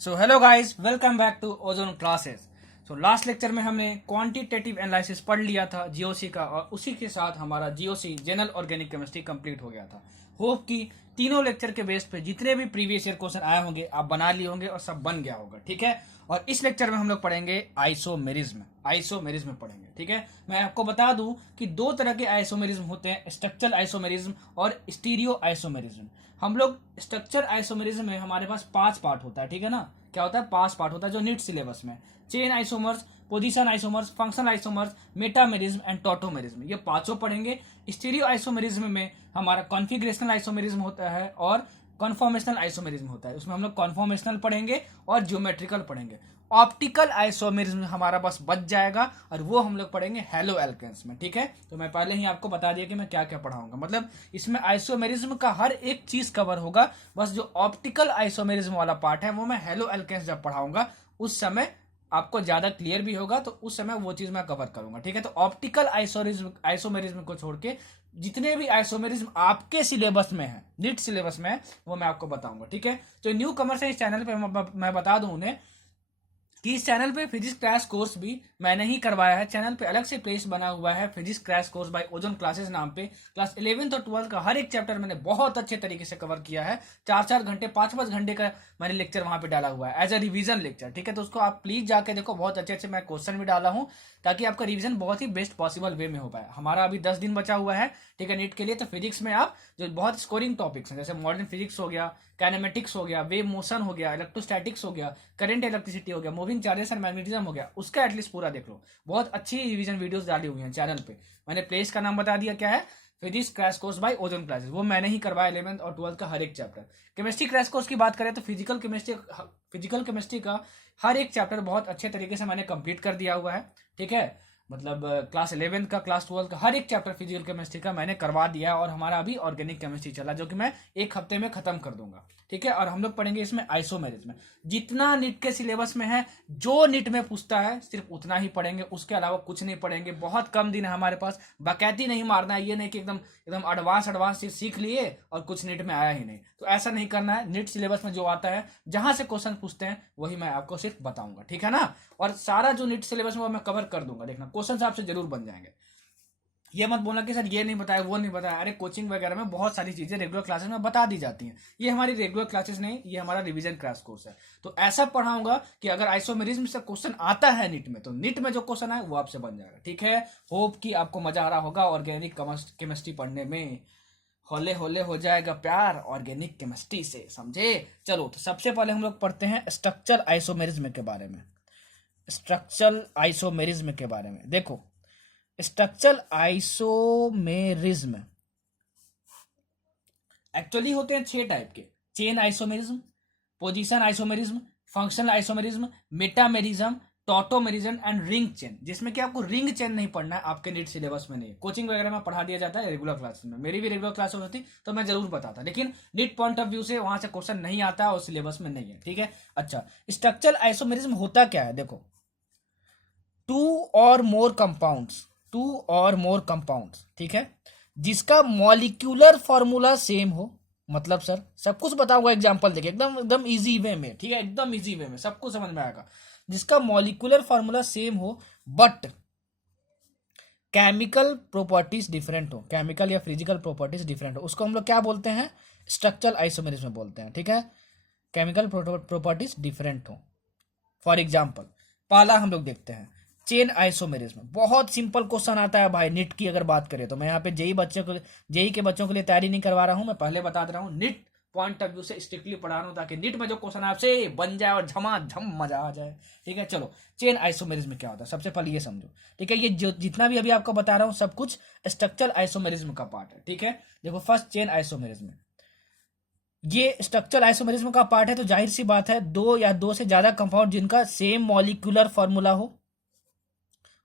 So hello guys, welcome back to Ozone classes. So last lecture में हमने quantitative analysis पढ़ लिया था जीओसी का, और उसी के साथ हमारा GOC general organic chemistry complete हो गया था। होप कि तीनों लेक्चर के बेस पे जितने भी प्रीवियस ईयर क्वेश्चन आए होंगे आप बना लिए होंगे और सब बन गया होगा। ठीक है, और इस लेक्चर में हम लोग पढ़ेंगे आइसोमेरिज्म। आइसोमेरिज्म पढ़ेंगे। ठीक है, मैं आपको बता दूं कि दो तरह के आइसोमेरिज्म होते हैं, स्ट्रक्चरल आइसोमेरिज्म और स्टीरियो आइसोमेरिज्म। हम लोग स्ट्रक्चर आइसोमेरिज्म में हमारे पास 5 पार्ट होता है। ठीक है ना, क्या होता है? 5 पार्ट होता है जो नीट सिलेबस में। Chain isomers, position isomers, functional isomers, metamerism and tautomerism, ये पांचों पढ़ेंगे। स्टीरियो आइसोमेरिज्म में हमारा कॉन्फिग्रेशनल आइसोमेरिज्म होता है और कॉन्फॉर्मेशनल आइसोमेरिज्म होता है। उसमें हम लोग कॉन्फॉर्मेशनल पढ़ेंगे और ज्योमेट्रिकल पढ़ेंगे। ऑप्टिकल आइसोमेरिज्म हमारा बस बच जाएगा और वो हम लोग पढ़ेंगे हेलो एल्केन्स में। ठीक है, तो मैं पहले ही आपको बता दिया कि मैं क्या क्या पढ़ाऊंगा। मतलब इसमें आइसोमेरिज्म का हर एक चीज कवर होगा। बस जो ऑप्टिकल आइसोमेरिज्म वाला पार्ट है वो मैं हेलो एल्केन्स जब पढ़ाऊंगा उस समय आपको ज्यादा क्लियर भी होगा, तो उस समय वो चीज मैं कवर करूंगा। ठीक है, तो ऑप्टिकल आइसोमेरिज्म को छोड़ के जितने भी आइसोमेरिज्म आपके सिलेबस में है, नीट सिलेबस में है, वो मैं आपको बताऊंगा। ठीक है, तो न्यू कमर्स है इस चैनल पे, मैं बता दूं उन्हें कि इस चैनल पे फिजिक्स क्रैश कोर्स भी मैंने ही करवाया है। चैनल पे अलग से प्लेस बना हुआ है physics crash course by Ozone classes नाम पे। क्लास 11th और 12th का हर एक चैप्टर मैंने बहुत अच्छे तरीके से कवर किया है। 4-4 घंटे 5-5 घंटे का मैंने लेक्चर वहां पे डाला हुआ है एज अ रिवीजन लेक्चर। ठीक है, तो उसको आप प्लीज जाके देखो, बहुत अच्छे अच्छे मैं क्वेश्चन भी डाला हूँ ताकि आपका रिवीजन बहुत ही बेस्ट पॉसिबल वे में हो पाए। हमारा अभी 10 दिन बचा हुआ है, ठीक है, नीट के लिए। तो फिजिक्स में आप जो बहुत स्कोरिंग टॉपिक्स हैं, जैसे मॉडर्न फिजिक्स हो गया, काइनेमेटिक्स हो गया, वेव मोशन हो गया, इलेक्ट्रोस्टैटिक्स हो गया, करंट इलेक्ट्रिसिटी हो गया, मूविंग चार्जेस एंड मैग्नेटिज्म हो गया, उसका एटलीस्ट पूरा देख लो। बहुत अच्छी रिवीजन वीडियोस डाली हुई हैं चैनल पे। मैंने प्लेस का नाम बता दिया, क्या है? Physics crash course by Ozone classes. वो मैंने ही करवाया 11th और 12th का हर एक चैप्टर। केमिस्ट्री क्रैश कोर्स की बात करें तो फिजिकल केमिस्ट्री का हर एक चैप्टर बहुत अच्छे तरीके से मैंने कंप्लीट कर दिया हुआ है। ठीक है, मतलब क्लास 11th का, क्लास 12th का हर एक चैप्टर फिजिकल केमिस्ट्री का मैंने करवा दिया है। और हमारा अभी ऑर्गेनिक केमिस्ट्री चला, जो कि मैं 1 हफ्ते में खत्म कर दूंगा। ठीक है, और हम लोग पढ़ेंगे इसमें आइसोमेरिज्म। जितना नीट के सिलेबस में है, जो नीट में पूछता है सिर्फ उतना ही पढ़ेंगे, उसके अलावा कुछ नहीं पढ़ेंगे। बहुत कम दिन है हमारे पास, बकैती नहीं मारना है। ये नहीं कि एकदम एकदम एडवांस चीज सीख लिए और कुछ नीट में आया ही नहीं, तो ऐसा नहीं करना है। नीट सिलेबस में जो आता है, जहां से क्वेश्चन पूछते हैं, वही मैं आपको सिर्फ बताऊंगा। ठीक है ना, और सारा जो नीट सिलेबस में वो मैं कवर कर दूंगा। देखना, क्वेश्चन आपसे जरूर बन जाएंगे। ये मत बोलना कि सर ये नहीं बताया, वो नहीं बताया। अरे कोचिंग वगैरह में बहुत सारी चीजें रेगुलर क्लासेस में बता दी जाती हैं। ये हमारी रेगुलर क्लासेस नहीं, ये हमारा रिवीजन क्रैश कोर्स है। तो ऐसा पढ़ाऊंगा कि अगर आइसोमेरिज्म से क्वेश्चन आता है नीट में, तो नीट में जो क्वेश्चन है वो आपसे बन जाएगा। ठीक है, होप कि आपको मजा आ रहा होगा ऑर्गेनिक केमिस्ट्री पढ़ने में। होले होले हो जाएगा प्यार ऑर्गेनिक केमिस्ट्री से, समझे? चलो, तो सबसे पहले हम लोग पढ़ते हैं स्ट्रक्चर आइसोमेरिज्म के बारे में। स्ट्रक्चरल आइसोमेरिज्म के बारे में देखो। स्ट्रक्चरल आइसोमेरिज्म एक्चुअली होते हैं 6 टाइप के। Chain isomerism, position isomerism, functional isomerism, metamerism, tautomerism and ring chain. जिसमें कि आपको रिंग चेन नहीं पढ़ना है, आपके नीट सिलेबस में नहीं है। कोचिंग वगैरह में पढ़ा दिया जाता है रेगुलर क्लासेस में। मेरी भी रेगुलर क्लास होती तो मैं जरूर बताता, लेकिन नीट पॉइंट ऑफ व्यू से वहां से क्वेश्चन नहीं आता है और सिलेबस में नहीं है। ठीक है, अच्छा, स्ट्रक्चरल आइसोमेरिज्म होता क्या है? देखो, टू और मोर कंपाउंड्स, ठीक है, जिसका मॉलिक्यूलर फॉर्मूला सेम हो। मतलब सर सब कुछ बताऊंगा, एग्जांपल देखिए, एकदम एकदम इजी वे में। ठीक है, एकदम इजी वे में सब कुछ समझ में आएगा। जिसका मॉलिक्यूलर फॉर्मूला सेम हो बट केमिकल प्रॉपर्टीज डिफरेंट हो, केमिकल या फिजिकल प्रॉपर्टीज डिफरेंट हो, उसको हम लोग क्या बोलते हैं? स्ट्रक्चरल आइसोमेरिज्म बोलते हैं। ठीक है, केमिकल प्रॉपर्टीज डिफरेंट हो। फॉर एग्जाम्पल, पहला हम लोग देखते हैं चेन आइसोमेरिज्म। बहुत सिंपल क्वेश्चन आता है भाई नीट की अगर बात करें तो। मैं यहाँ पे जेई के बच्चों के लिए तैयारी नहीं करवा रहा हूँ, मैं पहले बता दे रहा हूँ। नीट पॉइंट ऑफ व्यू से स्ट्रिक्टली पढ़ा रहा हूँ ताकि नीट में जो क्वेश्चन आपसे बन जाए और झमाझम मजा आ जाए। ठीक है, चलो, चेन आइसोमेरिज्म क्या होता है सबसे पहले ये समझो। ठीक है, ये जो जितना भी अभी आपको बता रहा हूँ सब कुछ स्ट्रक्चरल आइसोमेरिज्म का पार्ट है। ठीक है, देखो, फर्स्ट चेन आइसोमेरिज्म, ये स्ट्रक्चरल आइसोमेरिज्म का पार्ट है। तो जाहिर सी बात है, दो या दो से ज्यादा कंपाउंड जिनका सेम मॉलिक्यूलर फॉर्मूला हो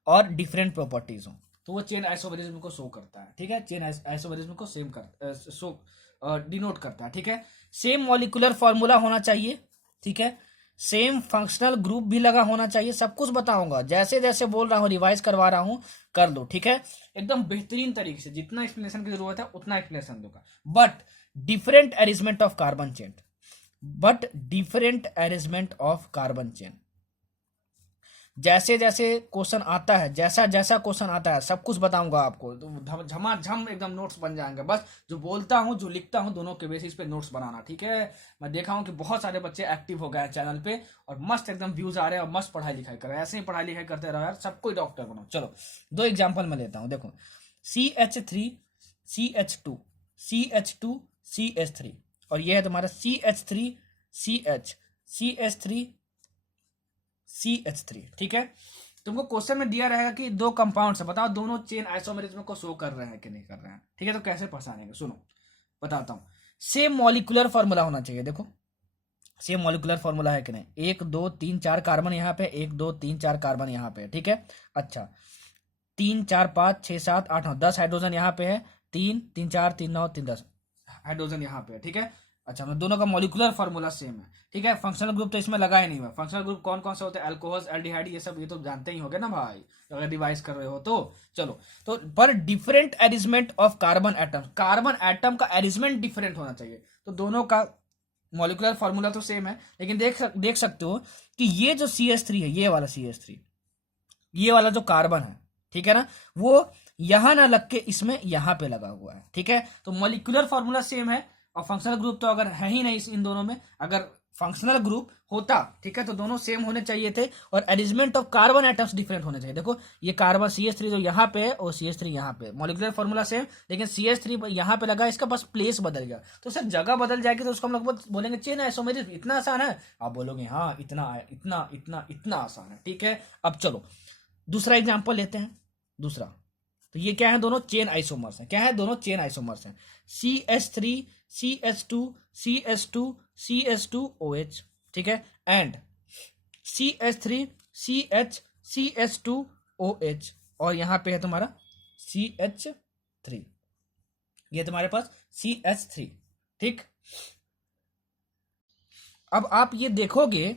और डिफरेंट प्रॉपर्टीज हो, तो वो चेन आइसोमेरिज्म को शो करता है। ठीक है, चेन आइसोमेरिज्म को सेम कर शो डिनोट करता है। ठीक है, सेम मॉलिक्यूलर फॉर्मूला होना चाहिए। ठीक है, सेम फंक्शनल ग्रुप भी लगा होना चाहिए। सब कुछ बताऊंगा, जैसे जैसे बोल रहा हूँ, रिवाइज करवा रहा हूँ, कर लो। ठीक है, एकदम बेहतरीन तरीके से, जितना एक्सप्लेनेशन की जरूरत है उतना एक्सप्लेनेशन दूंगा। But different arrangement of carbon chain, but different arrangement of carbon chain. जैसे जैसे क्वेश्चन आता है, जैसा जैसा क्वेश्चन आता है सब कुछ बताऊंगा आपको, तो झमाझम एकदम नोट्स बन जाएंगे। बस जो बोलता हूँ जो लिखता हूँ दोनों के बेसिस पे नोट्स बनाना, ठीक है। मैं देखा हूँ कि बहुत सारे बच्चे एक्टिव हो गए हैं चैनल पे और मस्त एकदम व्यूज आ रहे हैं और मस्त पढ़ाई लिखाई कर रहे हैं। ऐसे ही पढ़ाई लिखाई करते रहो यार, सबको डॉक्टर बनो। चलो 2 एग्जाम्पल मैं लेता हूँ। देखो CH3 CH2 CH2 CH3 और ये है तुम्हारा CH3 CH CH3 CH3, ठीक है। तुमको क्वेश्चन में दिया रहेगा कि 2 कंपाउंड है, बताओ दोनों चेन आइसोमेरिज्म को शो कर रहे हैं कि नहीं कर रहे हैं, ठीक है। तो कैसे पहचानेंगे, सुनो बताता हूँ। सेम मॉलिक्यूलर फॉर्मूला होना चाहिए। देखो सेम मॉलिक्यूलर फॉर्मूला है कि नहीं, 1 2 3 4 कार्बन यहाँ पे, 1 2 3 4 कार्बन यहाँ पे, ठीक है। अच्छा 3 4 5 6 7 8 9 10 हाइड्रोजन यहाँ पे है, 3 3 4 3 9 3 10 हाइड्रोजन यहाँ पे है, ठीक है। अच्छा मतलब दोनों का मॉलिक्यूलर फार्मूला सेम है, ठीक है। फंक्शनल ग्रुप तो इसमें लगा ही नहीं हुआ। फंक्शनल ग्रुप कौन कौन से होते हैं, अल्कोहल, एल्डिहाइड, ये सब ये तो जानते ही होंगे ना भाई, अगर रिवाइज कर रहे हो तो। चलो तो पर different arrangement of carbon atom, carbon atom का अरेंजमेंट डिफरेंट होना चाहिए। तो दोनों का मॉलिक्यूलर फार्मूला तो सेम है, लेकिन देख सकते हो कि ये जो CH3 है, ये वाला CH3, ये वाला जो कार्बन है, ठीक है ना, वो यहां ना लग के इसमें यहां पे लगा हुआ है, ठीक है। तो मॉलिक्यूलर फार्मूला सेम है और फंक्शनल ग्रुप तो अगर है ही नहीं इन दोनों में, अगर फंक्शनल ग्रुप होता, ठीक है, तो दोनों सेम होने चाहिए थे और arrangement of carbon atoms different होने चाहिए। देखो ये कार्बन CH3 जो यहाँ पे है और CH3 यहाँ पे, मॉलिक्यूलर फार्मूला सेम, लेकिन CH3 यहाँ पे लगा, इसका बस प्लेस बदल गया। तो सर जगह बदल जाएगी तो उसको हम लोग बोलेंगे चेन आइसोमेरिज्म। इतना आसान है, आप बोलोगे हाँ इतना इतना इतना इतना आसान है, ठीक है। अब चलो दूसरा एग्जाम्पल लेते हैं। दूसरा तो ये क्या है, दोनों चेन आइसोमर्स हैं। क्या है, दोनों चेन आइसोमर्स हैं। CH3 CH2 CH2 CH2OH, ठीक है, एंड CH3 CH CH2OH और यहां पे है तुम्हारा CH3, ये तुम्हारे पास CH3, ठीक। अब आप ये देखोगे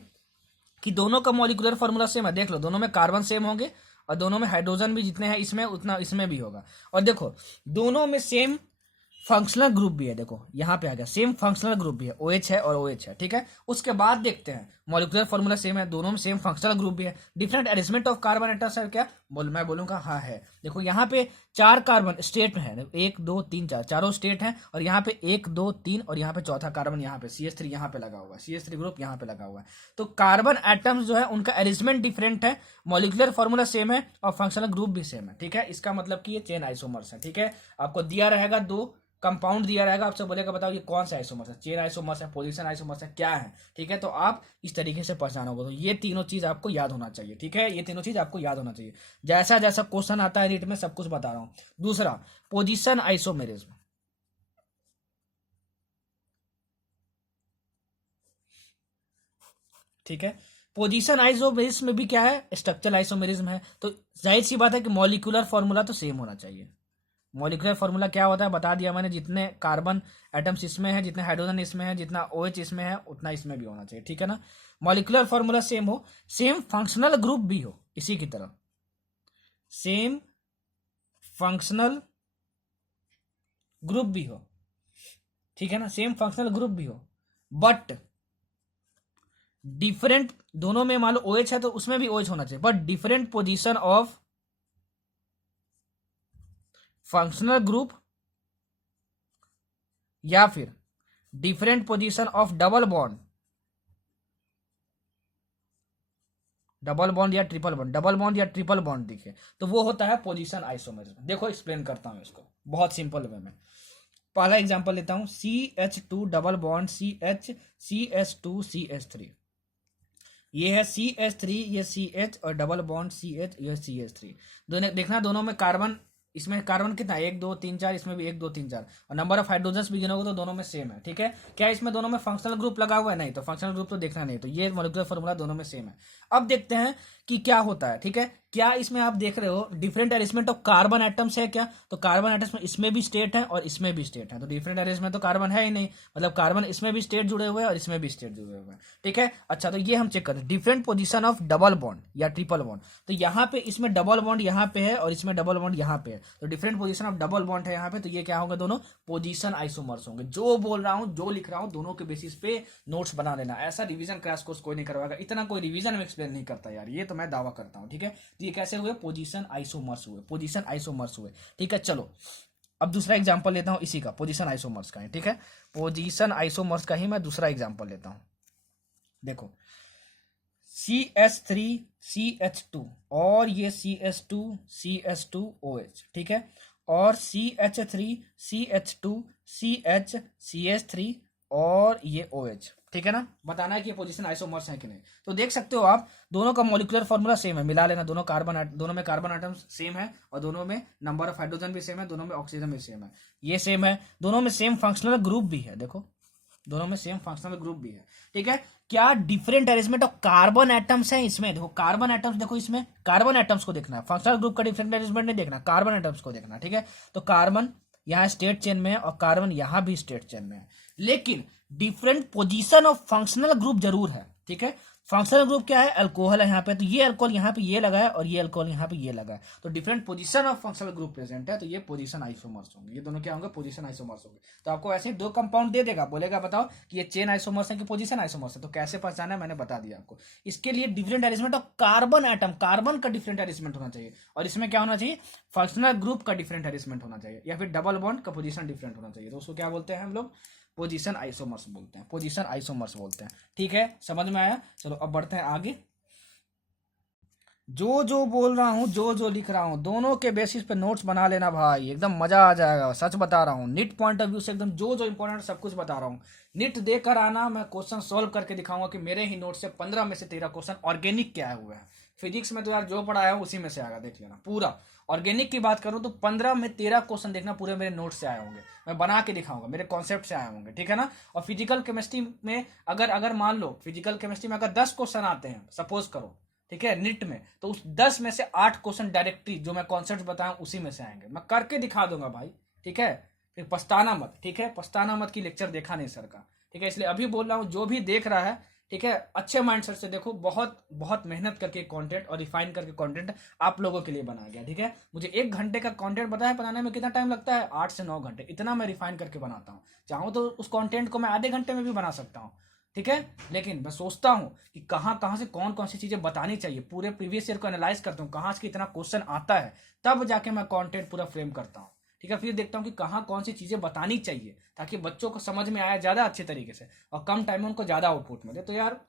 कि दोनों का मॉलिक्यूलर फार्मूला सेम है। देख लो दोनों में कार्बन सेम होंगे और दोनों में हाइड्रोजन भी जितने हैं इसमें उतना इसमें भी होगा। और देखो दोनों में सेम फंक्शनल ग्रुप भी है। देखो यहाँ पे आ गया, सेम फंक्शनल ग्रुप भी है, OH है और OH है, ठीक है। उसके बाद देखते हैं मॉलिक्यूलर फार्मूला सेम है, दोनों में सेम फंक्शनल ग्रुप भी है, different arrangement of carbon atoms है। क्या मैं बोलूंगा हाँ है। देखो यहाँ पे 4 कार्बन स्टेट है, 1 2 3 4 चारों स्टेट हैं और यहाँ पे 1 2 3 और यहाँ पे चौथा कार्बन यहाँ पे CH3 यहाँ पे लगा हुआ है, CH3 ग्रुप यहाँ पे लगा हुआ है। तो कार्बन एटम्स जो है उनका अरेंजमेंट डिफरेंट है, मॉलिक्यूलर फार्मूला सेम है और फंक्शनल ग्रुप भी सेम है, ठीक है। इसका मतलब कि ये चेन आइसोमर्स है, ठीक है। आपको दिया रहेगा 2 कंपाउंड दिया रहेगा, आपसे बोलेगा बताओ ये कौन सा आइसोमर्स है, चेन आइसोमर्स है, पोजीशन आइसोमर्स है, क्या है, ठीक है। तो आप इस तरीके से पहचानोगे। तो ये तीनों चीज आपको याद होना चाहिए, ठीक है। ये तीनों चीज आपको याद होना चाहिए, जैसा जैसा क्वेश्चन आता है रीट में सब कुछ बता रहा हूं। दूसरा पोजीशन आइसोमेरिज्म, ठीक है। पोजीशन आइसोमेरिज्म में भी क्या है, स्ट्रक्चरल आइसोमेरिज्म है। तो जाहिर सी बात है कि मॉलिक्यूलर फॉर्मूला तो सेम होना चाहिए। मॉलिक्यूलर फार्मूला क्या होता है बता दिया मैंने, जितने कार्बन एटम्स इसमें है, जितने हाइड्रोजन इसमें है, जितना OH इसमें है, उतना इसमें भी होना चाहिए, ठीक है ना। मॉलिक्यूलर फार्मूला सेम हो, सेम फंक्शनल ग्रुप भी हो, इसी की तरह सेम फंक्शनल ग्रुप भी हो, ठीक है ना, सेम फंक्शनल ग्रुप भी हो, बट डिफरेंट, दोनों में मान लो OH है तो उसमें भी OH होना चाहिए, but different position of functional group या फिर different position of double bond या ट्रिपल बॉन्ड, डबल बॉन्ड या ट्रिपल बॉन्ड दिखे तो वो होता है पोजीशन आइसोमेरिज्म। देखो एक्सप्लेन करता हूं इसको बहुत सिंपल वे में। पहला एग्जांपल लेता हूं, CH2 double bond CH2 CH3, ये है CH3, ये CH और डबल बॉन्ड CH, ये CH3। दोनों देखना, दोनों में कार्बन, इसमें कार्बन कितना 1 2 3 4, इसमें भी 1 2 3 4 और नंबर ऑफ हाइड्रोजन्स भी गिनोगे तो दोनों में सेम है, ठीक है। क्या इसमें दोनों में फंक्शनल ग्रुप लगा हुआ है, नहीं, तो फंक्शनल ग्रुप तो देखना नहीं। तो ये मॉलिक्यूलर फार्मूला दोनों में सेम है। अब देखते हैं कि क्या होता है, ठीक है, क्या इसमें आप देख रहे हो different arrangement of carbon atoms है क्या? तो कार्बन एटम्स में इसमें भी स्टेट है और इसमें भी स्टेट है, तो डिफरेंट अरेंजमेंट तो कार्बन है ही नहीं, मतलब कार्बन इसमें भी स्टेट जुड़े हुए हैं और इसमें भी स्टेट जुड़े हुए हैं, ठीक है। अच्छा, तो ये हम चेक करते हैं different position of double bond या ट्रिपल बॉन्ड। तो यहाँ पे इसमें डबल बॉन्ड यहाँ पे है और इसमें डबल बॉन्ड यहाँ पे है, तो different position of double bond है यहाँ पे, तो ये क्या होंगे, दोनों पोजीशन आइसोमर्स होंगे। जो बोल रहा हूँ, जो लिख रहा हूँ, दोनों के बेसिस पे नोट्स बना लेना। ऐसा रिवीजन क्रैश कोर्स कोई नहीं करवाएगा, इतना कोई रिवीजन में एक्सप्लेन नहीं करता यार, ये तो मैं दावा करता हूँ, ठीक है। तो ये कैसे हुए, पोजीशन आइसोमर्स हुए, पोजीशन आइसोमर्स हुए, ठीक है। चलो अब दूसरा एग्जांपल लेता हूं इसी का, पोजीशन आइसोमर्स का है, ठीक है। पोजीशन आइसोमर्स का ही मैं दूसरा एग्जांपल लेता हूं। देखो CH3 CH2 और ये CH2 CH2OH, ठीक है, और CH3 CH2 CH CH3 और ये OH, ठीक है ना। बताना है कि ये पोजीशन आइसोमर्स है कि नहीं। तो देख सकते हो आप, दोनों का मॉलिक्यूलर फॉर्मूला सेम है, मिला लेना। दोनों में कार्बन आइटम्स सेम है और दोनों में नंबर ऑफ हाइड्रोजन भी सेम है, दोनों में ऑक्सीजन भी सेम है, ये सेम है। दोनों में सेम फंक्शनल ग्रुप भी है, देखो दोनों में सेम फंक्शनल ग्रुप भी है, ठीक है। क्या different arrangement of carbon atoms है इसमें? देखो कार्बन एटम्स, देखो इसमें कार्बन एटम्स को देखना है, फंक्शनल ग्रुप का डिफरेंट अरेंजमेंट नहीं देखना, कार्बन एटम्स को देखना, ठीक है। तो कार्बन यहाँ स्टेट चेन में है और कार्बन यहाँ भी स्टेट चेन में है, लेकिन different position of functional group जरूर है, ठीक है। फंक्शनल ग्रुप क्या है, अल्कोहल है यहाँ पे, तो ये अल्कोहल यहाँ पे ये लगा है और ये अल्कोहल यहाँ पे ये लगा है, तो different position of functional group present है, तो ये पोजीशन आइसोमर्स होंगे, ये दोनों क्या होंगे, पोजीशन आइसोमर्स होंगे। तो आपको ऐसे ही दो कंपाउंड दे देगा, बोलेगा बताओ कि ये चेन आइसोमर्स है कि पोजीशन आइसोमर्स है, तो कैसे पहचाना है मैंने बता दिया आपको। इसके लिए different arrangement of carbon atom, carbon का डिफरेंट अरेंजमेंट होना चाहिए, और इसमें क्या होना चाहिए, फंक्शनल ग्रुप का डिफरेंट अरेंजमेंट होना चाहिए, या फिर डबल बॉन्ड का पोजीशन डिफरेंट होना चाहिए, तो उसको क्या बोलते हैं हम लोग, पोजीशन आइसोमर्स बोलते हैं, पोजीशन आइसोमर्स बोलते हैं, ठीक है। समझ में आया? चलो अब बढ़ते हैं आगे। जो जो बोल रहा हूँ, जो जो लिख रहा हूँ, दोनों के बेसिस पे नोट्स बना लेना भाई, एकदम मजा आ जाएगा, सच बता रहा हूँ। निट पॉइंट ऑफ व्यू से एकदम जो जो इंपॉर्टेंट सब कुछ बता रहा हूँ। निट देकर आना, मैं क्वेश्चन सॉल्व करके दिखाऊंगा कि मेरे ही नोट से 15 में से 13 क्वेश्चन ऑर्गेनिक के आए हुए हैं। फिजिक्स में तो यार जो पढ़ाया है उसी में से आएगा, देख लेना पूरा। ऑर्गेनिक की बात करूं तो 15 में 13 क्वेश्चन देखना पूरे मेरे नोट से आए होंगे, मैं बना के दिखाऊंगा, मेरे कॉन्सेप्ट से आए होंगे, ठीक है ना। और फिजिकल केमिस्ट्री में अगर अगर मान लो फिजिकल केमिस्ट्री में अगर 10 क्वेश्चन आते हैं, सपोज करो, ठीक है, निट में, तो उस 10 में से 8 क्वेश्चन डायरेक्टली जो मैं कॉन्सेप्ट बताया उसी में से आएंगे, मैं करके दिखा दूंगा भाई, ठीक है। फिर पछताना मत, ठीक है, पछताना मत कि लेक्चर देखा नहीं सर का, ठीक है। इसलिए अभी बोल रहा हूँ, जो भी देख रहा है, ठीक है, अच्छे माइंडसेट से देखो, बहुत बहुत मेहनत करके कंटेंट और रिफाइन करके कंटेंट आप लोगों के लिए बनाया गया, ठीक है। मुझे 1 घंटे का कंटेंट पता है बनाने में कितना टाइम लगता है, 8 से 9 घंटे, इतना मैं रिफाइन करके बनाता हूँ। चाहूँ तो उस कंटेंट को मैं आधे घंटे में भी बना सकता हूँ, ठीक है। लेकिन मैं सोचता हूँ कि कहाँ कहाँ से कौन कौन सी चीजें बतानी चाहिए, पूरे प्रीवियस ईयर को एनालाइज करता हूँ, कहाँ से कितना क्वेश्चन आता है, तब जाके मैं कंटेंट पूरा फ्रेम करता हूँ, ठीक है। फिर देखता हूँ कि कहाँ कौन सी चीजें बतानी चाहिए ताकि बच्चों को समझ में आए ज्यादा अच्छे तरीके से और कम टाइम में उनको ज्यादा आउटपुट मिले। तो यार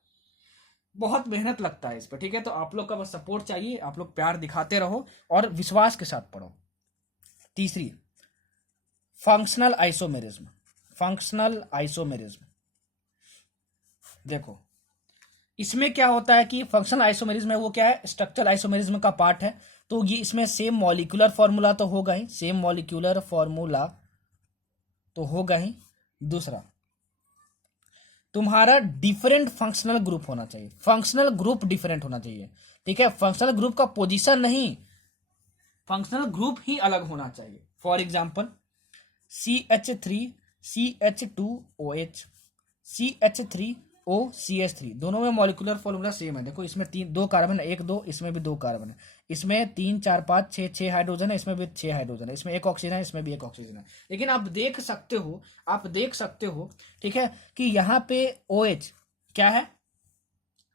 बहुत मेहनत लगता है इस पर, ठीक है। तो आप लोग का बस सपोर्ट चाहिए, आप लोग प्यार दिखाते रहो और विश्वास के साथ पढ़ो। तीसरी, फंक्शनल आइसोमेरिज्म। फंक्शनल आइसोमेरिज्म देखो, इसमें क्या होता है कि फंक्शनल आइसोमेरिज्म है वो क्या है, स्ट्रक्चरल आइसोमेरिज्म का पार्ट है। तो ये इसमें सेम मॉलिक्यूलर फॉर्मूला तो होगा ही, सेम मॉलिक्यूलर फॉर्मूला तो होगा ही। दूसरा, तुम्हारा डिफरेंट फंक्शनल ग्रुप होना चाहिए, फंक्शनल ग्रुप डिफरेंट होना चाहिए, ठीक है। फंक्शनल ग्रुप का पोजीशन नहीं, फंक्शनल ग्रुप ही अलग होना चाहिए। For example CH3 CH2OH CH3OCH3, दोनों में मॉलिक्यूलर फॉर्मूला सेम है। देखो इसमें 2 कार्बन है, 1 2, इसमें भी 2 कार्बन है, इसमें 3 4 5 6 हाइड्रोजन है, इसमें भी 6 हाइड्रोजन है, इसमें 1 ऑक्सीजन है, इसमें भी 1 ऑक्सीजन है। लेकिन आप देख सकते हो, आप देख सकते हो, ठीक है, कि यहाँ पे OH क्या है,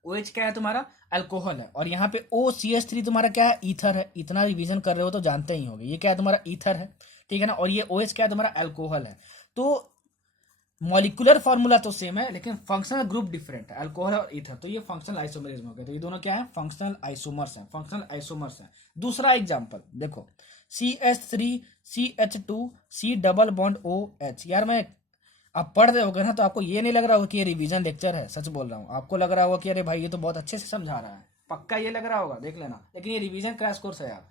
OH क्या है तुम्हारा, अल्कोहल है, और यहाँ पे OCH3 तुम्हारा क्या है, ईथर है। इतना रिवीजन कर रहे हो तो जानते ही होंगे, ये क्या है तुम्हारा, ईथर है, ठीक है ना। और ये OH क्या है तुम्हारा, अल्कोहल है। तो मॉलिक्यूलर फॉर्मूला तो सेम है लेकिन फंक्शनल ग्रुप डिफरेंट है, अल्कोहल और ईथर, तो ये फंक्शनल आइसोमेरिज्म हो गया। तो ये दोनों क्या है, फंक्शनल आइसोमर्स हैं, फंक्शनल आइसोमर्स हैं। दूसरा एग्जांपल देखो, CH3 CH2 C double bond OH। यार मैं, आप पढ़ रहे होगे ना तो आपको ये नहीं लग रहा होगा कि ये रिवीजन लेक्चर है, सच बोल रहा हूँ। आपको लग रहा होगा कि अरे भाई ये तो बहुत अच्छे से समझा रहा है, पक्का ये लग रहा होगा, देख लेना। लेकिन ये रिवीजन क्रैश कोर्स है यार,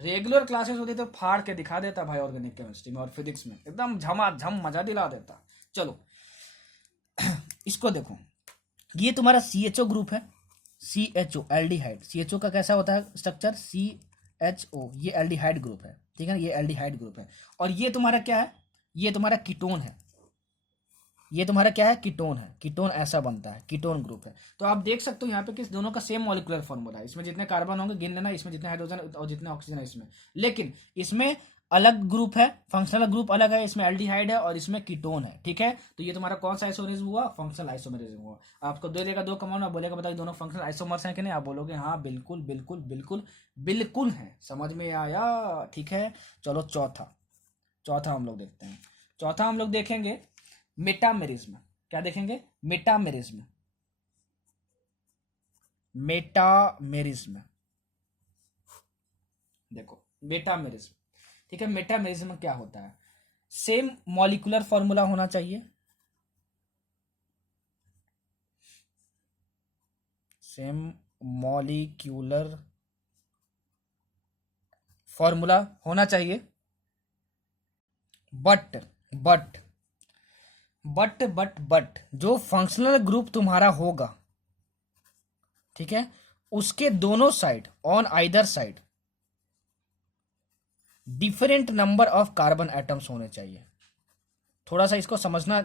रेगुलर क्लासेस होती तो फाड़ के दिखा देता भाई, ऑर्गेनिक केमिस्ट्री में और फिजिक्स में एकदम झमाझम मजा दिला देता। चलो इसको देखो, ये तुम्हारा CHO ग्रुप है, CHO एल्डिहाइड, CHO का कैसा होता है स्ट्रक्चर, CHO, ये एल्डिहाइड ग्रुप है, ठीक है ना, ये एल्डिहाइड ग्रुप है। और ये तुम्हारा क्या है, ये तुम्हारा कीटोन है, ये तुम्हारा क्या है, कीटोन है, कीटोन ऐसा बनता है, कीटोन ग्रुप है। तो आप देख सकते हो यहाँ पे किस दोनों का सेम मॉलिक्यूलर फॉर्मूला है, इसमें जितने कार्बन होंगे गिन लेना, इसमें जितने हाइड्रोजन और जितने ऑक्सीजन है इसमें, लेकिन इसमें अलग ग्रुप है, फंक्शनल ग्रुप अलग है, इसमें एल्डिहाइड है और इसमें कीटोन है, ठीक है। तो ये तुम्हारा कौन सा आइसोमेरिज्म हुआ, फंक्शनल आइसोमेरिज्म हुआ। आपको दे देगा 2 कंपाउंड, बोलेगा बताओ दोनों फंक्शनल आइसोमर्स हैं कि नहीं, आप बोलोगे हाँ बिल्कुल बिल्कुल बिल्कुल बिल्कुल है, समझ में आया, ठीक है। चलो चौथा, चौथा हम लोग देखते हैं, चौथा हम लोग देखेंगे मेटामेरिज्म। क्या देखेंगे, मेटामेरिज्म, मेटामेरिज्म, देखो मेटामेरिज्म, ठीक है। मेटामेरिज्म क्या होता है, सेम मॉलिक्यूलर फॉर्मूला होना चाहिए, सेम मॉलिक्यूलर फॉर्मूला होना चाहिए, बट बट बट जो फंक्शनल ग्रुप तुम्हारा होगा, ठीक है, उसके दोनों side, on either side different number of carbon atoms होने चाहिए। थोड़ा सा इसको समझना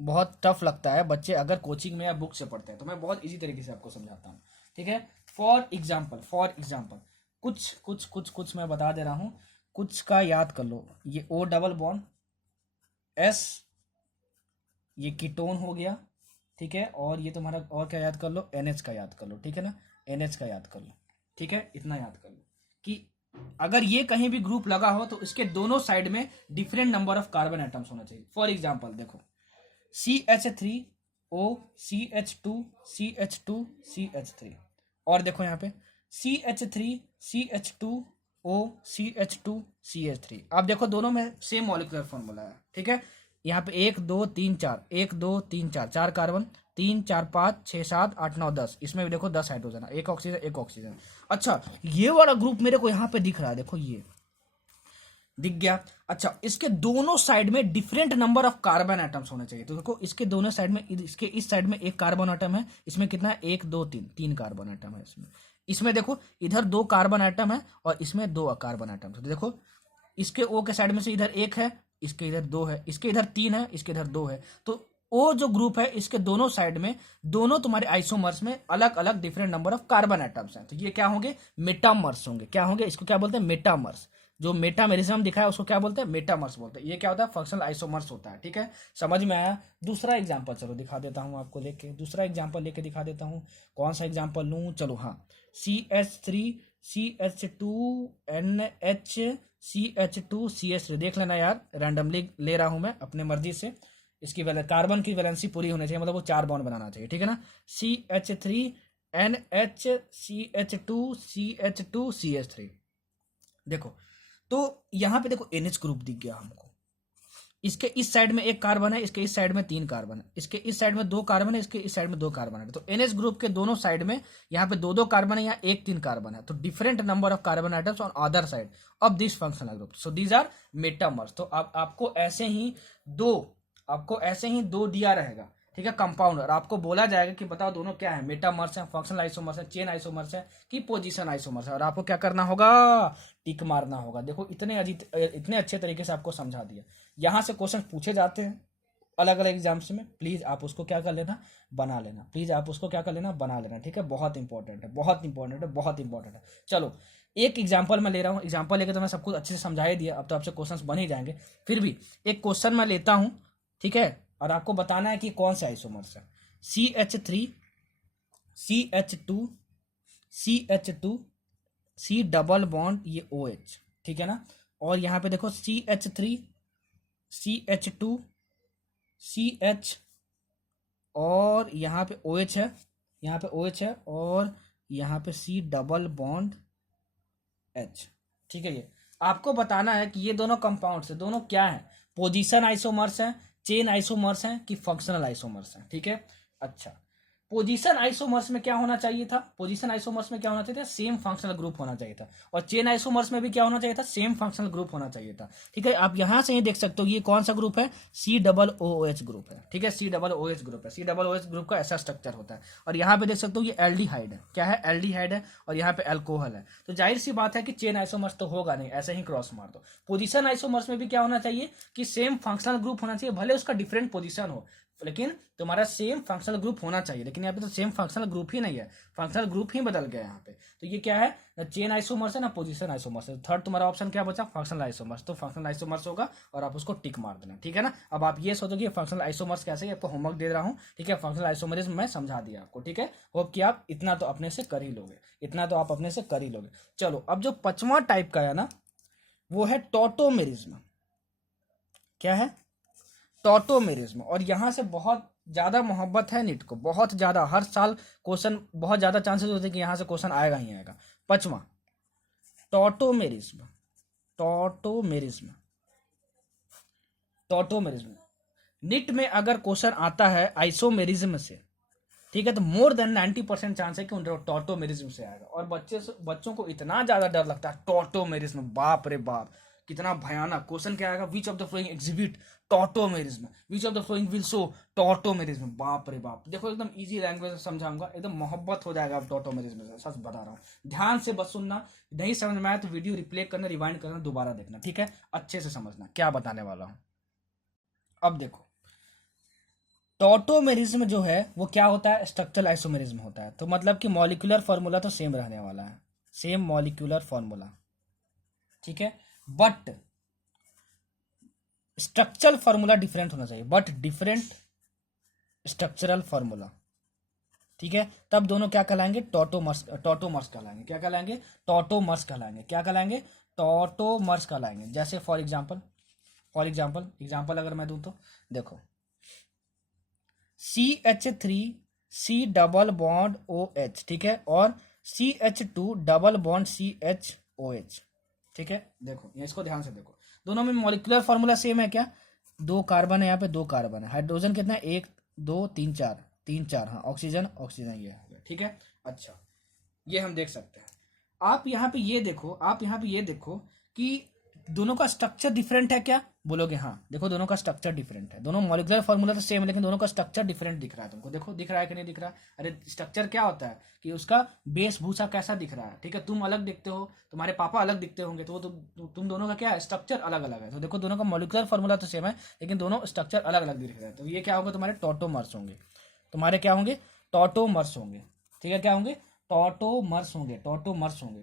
बहुत टफ लगता है, बच्चे अगर कोचिंग में या बुक से पढ़ते हैं, तो मैं बहुत इजी तरीके से आपको समझाता हूँ, ठीक है। फॉर एग्जाम्पल कुछ मैं बता दे रहा हूँ, कुछ का याद कर लो, ये O डबल बॉन्ड S, ये कीटोन हो गया, ठीक है। और ये तुम्हारा और क्या याद कर लो, NH का याद कर लो, ठीक है ना, NH का याद कर लो, ठीक है। इतना याद कर लो कि अगर ये कहीं भी ग्रुप लगा हो तो इसके दोनों साइड में different number of carbon atoms होना चाहिए। फॉर एग्जांपल देखो CH3O CH2 CH2 CH3, और देखो यहाँ पे CH3 CH2O CH2 CH3, आप देखो दोनों में सेम मॉलिक्यूलर फॉर्मूला है, ठीक है। यहाँ पे 1 2 3 4 1 2 3 4 4 कार्बन, 3 4 5 6 7 8 9 10, इसमें भी देखो 10 हाइड्रोजन, एक ऑक्सीजन एक ऑक्सीजन। अच्छा ये वाला ग्रुप मेरे को यहाँ पे दिख रहा है, देखो ये दिख गया। अच्छा इसके दोनों साइड में different number of carbon atoms होने चाहिए, तो देखो इसके दोनों साइड में, इसके इस साइड में एक कार्बन एटम है, इसमें कितना है 1 2 3 3 कार्बन एटम है इसमें, इसमें देखो इधर 2 कार्बन एटम है और इसमें 2 कार्बन एटम है। देखो इसके O के साइड में से इधर 1 है, इसके इधर 2 है, इसके इधर 3 है, इसके इधर 2 है, तो O जो ग्रुप है इसके दोनों साइड में, दोनों तुम्हारे आइसोमर्स में अलग अलग different number of carbon atoms हैं, तो ये क्या होंगे, मेटामर्स होंगे। क्या होंगे, इसको क्या बोलते हैं, मेटामर्स। जो मेटामेरिज्म दिखा है उसको क्या बोलते हैं, मेटामर्स बोलते हैं। ये क्या होता है, फंक्शनल आइसोमर्स होता है, ठीक है, समझ में आया। दूसरा एग्जांपल चलो दिखा देता हूं आपको, लेके दूसरा एग्जांपल लेके दिखा देता हूं। कौन सा एग्जांपल लूं, चलो हाँ, CH3 CH2 NH CH2 CH3, देख लेना यार, रैंडमली ले रहा हूं मैं अपने मर्जी से, इसकी कार्बन की वैलेंसी पूरी होनी चाहिए, मतलब वो 4 बॉन्ड बनाना चाहिए, ठीक है ना। CH3 NH CH2 CH2 CH3, देखो तो यहाँ पे देखो NH ग्रुप दिख गया हमको, इसके इस साइड में 1 कार्बन है, इसके इस साइड में 3 कार्बन है, इसके इस साइड में 2 कार्बन है, इसके इस साइड में 2 कार्बन है, तो NH ग्रुप के दोनों साइड में यहाँ पे 2 2 कार्बन है, यहाँ 1 3 कार्बन है, तो different number of carbon items on other side of this functional group, so these are metamers. तो आपको ऐसे ही दो दिया रहेगा, ठीक है, कंपाउंड, और आपको बोला जाएगा कि बताओ दोनों क्या है, मेटामर्स है, फंक्शनल आइसोमर्स है, चेन आइसोमर्स है कि पोजीशन आइसोमर्स है, और आपको क्या करना होगा, टिक मारना होगा। देखो इतने अच्छे तरीके से आपको समझा दिया। यहाँ से क्वेश्चन पूछे जाते हैं अलग अलग एग्जाम्स में, प्लीज आप उसको क्या कर लेना, बना लेना, प्लीज आप उसको क्या कर लेना, बना लेना, ठीक है, बहुत इंपॉर्टेंट है, बहुत इंपॉर्टेंट है, बहुत इंपॉर्टेंट है। चलो एक एग्जाम्पल मैं ले रहा हूँ, एग्जाम्पल लेके तो मैं सब कुछ अच्छे से समझा ही दिया, अब तो आपसे क्वेश्चन बन ही जाएंगे, फिर भी एक क्वेश्चन मैं लेता हूँ, ठीक है, और आपको बताना है कि कौन से आइसोमर्स है। CH3 CH2 CH2 C double bond, ये OH, ठीक है ना, और यहाँ पे देखो CH3 CH2 CH, और यहाँ पे OH है, यहाँ पे OH है, और यहाँ पे C डबल बॉन्ड H, ठीक है। ये आपको बताना है कि ये दोनों कंपाउंड है, दोनों क्या है, पोजीशन आइसोमर्स हैं, चेन आइसोमर्स हैं कि फंक्शनल आइसोमर्स हैं, ठीक है। अच्छा पोजीशन आइसोमर्स में क्या होना चाहिए था, पोजीशन आइसोमर्स में क्या होना चाहिए था, सेम फंक्शनल ग्रुप होना चाहिए था। और चेन आइसोमर्स में भी क्या होना चाहिए था, सेम फंक्शनल ग्रुप होना चाहिए था। ठीक है, आप यहां से ही देख सकते हो ये कौन सा ग्रुप है, COOH ग्रुप है। ठीक है, COOH ग्रुप है, COOH ग्रुप का ऐसा स्ट्रक्चर होता है। और यहाँ पे देख सकते हो ये एल्डिहाइड है, क्या है, एल्डिहाइड है, और यहाँ पे अल्कोहल है। तो जाहिर सी बात है कि चेन आइसोमर्स तो होगा नहीं, ऐसे ही क्रॉस मार दो। पोजीशन आइसोमर्स में भी क्या होना चाहिए कि सेम फंक्शनल ग्रुप होना चाहिए, भले उसका डिफरेंट पोजीशन हो, लेकिन तुम्हारा सेम फंक्शनल ग्रुप होना चाहिए। लेकिन यहाँ पे तो सेम फंक्शनल ग्रुप ही नहीं है, फंक्शनल ग्रुप ही बदल गया यहाँ पे। तो ये क्या है, ना चेन आइसोमर्स है ना पोजीशन आइसोमर्स है। थर्ड तुम्हारा ऑप्शन क्या बचा, फंक्शनल आइसोमर्स। तो फंक्शनल आइसोमर्स होगा और आप उसको टिक मार देना। ठीक है ना, अब आप ये सोचो कि फंक्शनल आइसोमर्स कैसे है, आपको होमवर्क दे रहा हूँ। ठीक है, फंक्शनल आइसोमरिज्म मैं समझा दिया आपको। ठीक है, होप कि आप इतना तो अपने से कर ही लोगे, इतना तो आप अपने से कर ही लोगे। चलो, अब जो 5वां टाइप का है ना, वो है टॉटोमेरिज्म। क्या है, टॉटोमेरिज्म। और यहां से बहुत ज्यादा मोहब्बत है नीट को, बहुत ज्यादा। हर साल क्वेश्चन, बहुत ज्यादा चांसेस होते हैं कि यहां से क्वेश्चन आएगा ही आएगा। 5वां, टॉटोमेरिज्म। Tautomerism, tautomerism. नीट में अगर क्वेश्चन आता है आइसोमेरिज्म से, ठीक है, तो मोर देन 90% चांस है कि उन टॉटोमेरिज्म से आएगा। और बच्चों को इतना ज्यादा डर लगता है टॉटोमेरिज्म, बाप रे बाप, कितना भयानक क्वेश्चन। क्या आएगा, विच of the flowing exhibit tautomerism, which of the flowing will show tautomerism. बाप रे बाप, देखो एकदम इजी लैंग्वेज में समझाऊंगा, एकदम मोहब्बत हो जाएगा आप टॉटोमेरिज्म से, सच बता रहा हूँ। ध्यान से बस सुनना, नहीं समझ में आया तो वीडियो रिप्ले करना, रिवाइंड करना, दोबारा देखना। ठीक है, अच्छे से समझना क्या बताने वाला हूँ। अब देखो, टॉटोमेरिज्म जो है वो क्या होता है, स्ट्रक्चरल आइसोमेरिज्म होता है। तो मतलब कि मॉलिक्यूलर फॉर्मूला तो सेम रहने वाला है, सेम मॉलिक्यूलर फॉर्मूला। ठीक है, बट स्ट्रक्चरल फॉर्मूला डिफरेंट होना चाहिए, बट डिफरेंट स्ट्रक्चरल फॉर्मूला। ठीक है, तब दोनों क्या कहलाएंगे, टॉटोमर्स कहलाएंगे। क्या कहलाएंगे, टॉटोमर्स कहलाएंगे। क्या कहलाएंगे, टॉटोमर्स कहलाएंगे। जैसे फॉर एग्जाम्पल अगर मैं दूं तो देखो, CH3 डबल बॉन्ड OH, ठीक है, और CH2 डबल बॉन्ड CHOH। ठीक है, देखो ये, इसको ध्यान से देखो, दोनों में मॉलिक्यूलर फॉर्मूला सेम है क्या, 2 कार्बन है, यहाँ पे 2 कार्बन है। हाइड्रोजन कितना है, 1 2 3 4, 3 4, हाँ, ऑक्सीजन ये है। ठीक है, अच्छा, ये हम देख सकते हैं। आप यहाँ पे ये देखो कि दोनों का स्ट्रक्चर डिफरेंट है क्या, बोलोगे हाँ। देखो दोनों का स्ट्रक्चर डिफरेंट है, दोनों मॉलिक्यूलर फॉर्मूला तो सेम है, लेकिन दोनों का स्ट्रक्चर डिफरेंट दिख रहा है तुमको। देखो दिख रहा है कि नहीं दिख रहा है, अरे स्ट्रक्चर क्या होता है कि उसका वेशभूषा कैसा दिख रहा है। ठीक है, तुम अलग दिखते हो, तुम्हारे पापा अलग दिखते होंगे, तो तुम दोनों का क्या है, स्ट्रक्चर अलग अलग है। तो देखो दोनों का मॉलिक्यूलर फॉर्मूला तो सेम है, लेकिन दोनों स्ट्रक्चर अलग अलग दिख रहे हैं। तो ये क्या होगा, तुम्हारे टॉटोमर्स होंगे, तुम्हारे क्या होंगे, टॉटोमर्स होंगे। ठीक है, क्या होंगे, टॉटोमर्स होंगे।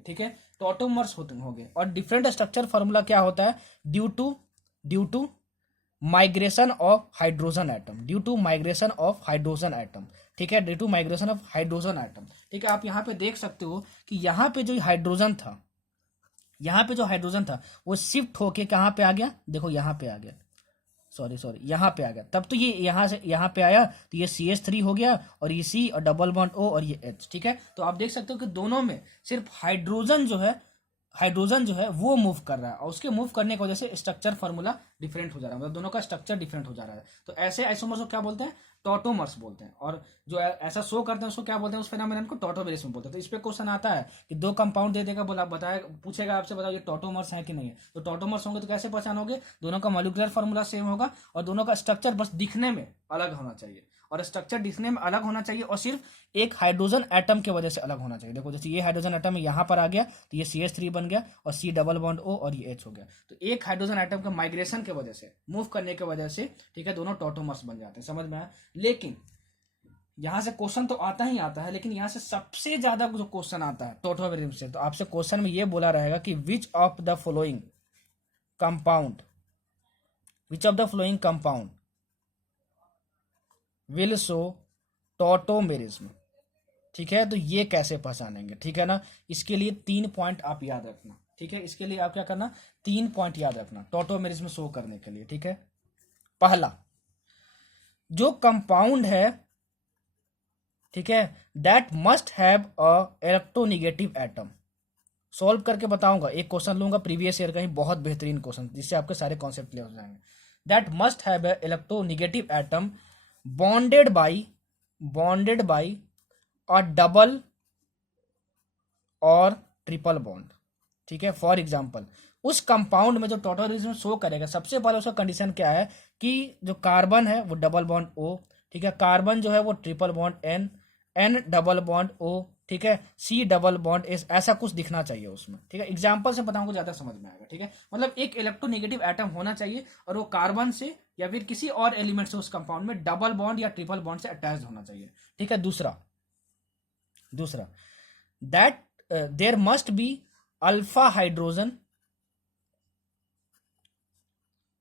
ठीक है, टॉटोमर्स होंगे। और डिफरेंट स्ट्रक्चर फॉर्मूला क्या होता है, due to migration of hydrogen atom, ठीक है, due to migration of hydrogen atom. ठीक है, आप यहाँ पे देख सकते हो कि यहाँ पे जो हाइड्रोजन था, वो शिफ्ट होके कहाँ पे आ गया, देखो यहाँ पे आ गया, सॉरी यहाँ पे आ गया। तब तो ये यहाँ पे आया, तो ये CH3 हो गया, और ये C और डबल बॉन्ड O और ये H। ठीक है, तो आप देख सकते हो कि दोनों में सिर्फ हाइड्रोजन जो है वो मूव कर रहा है, और उसके मूव करने की वजह से स्ट्रक्चर फॉर्मूला डिफरेंट हो जा रहा है, मतलब दोनों का स्ट्रक्चर डिफरेंट हो जा रहा है। तो ऐसे आइसोमर्स को क्या बोलते हैं, टॉटोमर्स बोलते हैं। और जो ऐसा शो करते हैं उसको क्या बोलते हैं, उस फिनोमेनन को टॉटोमेरिज्म बोलते हैं। तो इस पे क्वेश्चन आता है कि 2 कंपाउंड दे देगा, बोला बताएगा, पूछेगा आपसे, बताओ ये टॉटोमर्स है कि नहीं है। तो टॉटोमर्स होंगे तो कैसे पहचानोगे, दोनों का मॉलिक्यूलर फॉर्मूला सेम होगा, और दोनों का स्ट्रक्चर बस दिखने में अलग होना चाहिए, और स्ट्रक्चर दिखने में अलग होना चाहिए, और सिर्फ एक हाइड्रोजन एटम की वजह से अलग होना चाहिए। देखो जैसे ये हाइड्रोजन एटम यहाँ पर आ गया, तो ये CH3 बन गया, और C डबल बॉन्ड O और ये H हो गया। तो एक हाइड्रोजन एटम के माइग्रेशन की वजह से, मूव करने की वजह से, ठीक है, दोनों टॉटोमर्स बन जाते हैं। समझ में आया। लेकिन यहाँ से क्वेश्चन तो आता ही आता है, लेकिन यहाँ से सबसे ज्यादा जो क्वेश्चन आता है टॉटोमेरिज्म से, तो आपसे क्वेश्चन में ये बोला रहेगा कि विच of the flowing compound will show tautomerism. ठीक है, तो ये कैसे पहचानेंगे, ठीक है ना। इसके लिए 3 पॉइंट आप याद रखना। ठीक है, इसके लिए आप क्या करना, 3 पॉइंट याद रखना टॉटोमेरिज्म शो करने के लिए। ठीक है, पहला, जो कंपाउंड है, ठीक है, that must have a electronegative atom. Solve करके बताऊंगा, एक क्वेश्चन लूंगा प्रीवियस ईयर का ही, बहुत बेहतरीन क्वेश्चन, जिससे आपके सारे कॉन्सेप्ट क्लियर हो जाएंगे। That must have a electronegative atom bonded by bonded by a double और ट्रिपल बॉन्ड, ठीक है। फॉर एग्जाम्पल उस कंपाउंड में जो टोटलिज्म शो करेगा, सबसे पहले उसका कंडीशन क्या है कि जो कार्बन है वो डबल बॉन्ड ओ, ठीक है, कार्बन जो है वो triple bond N, N double bond O, ठीक है, सी डबल बॉन्ड एस, ऐसा कुछ दिखना चाहिए उसमें, ठीक है। एग्जाम्पल से बताऊंगा ज्यादा समझ में आएगा, ठीक है। मतलब एक इलेक्ट्रोनेगेटिव एटम होना चाहिए और वो कार्बन से या फिर किसी और एलिमेंट से उस कंपाउंड में डबल बॉन्ड या ट्रिपल बॉन्ड से अटैच होना चाहिए, ठीक है। दूसरा दूसरा that there must be alpha hydrogen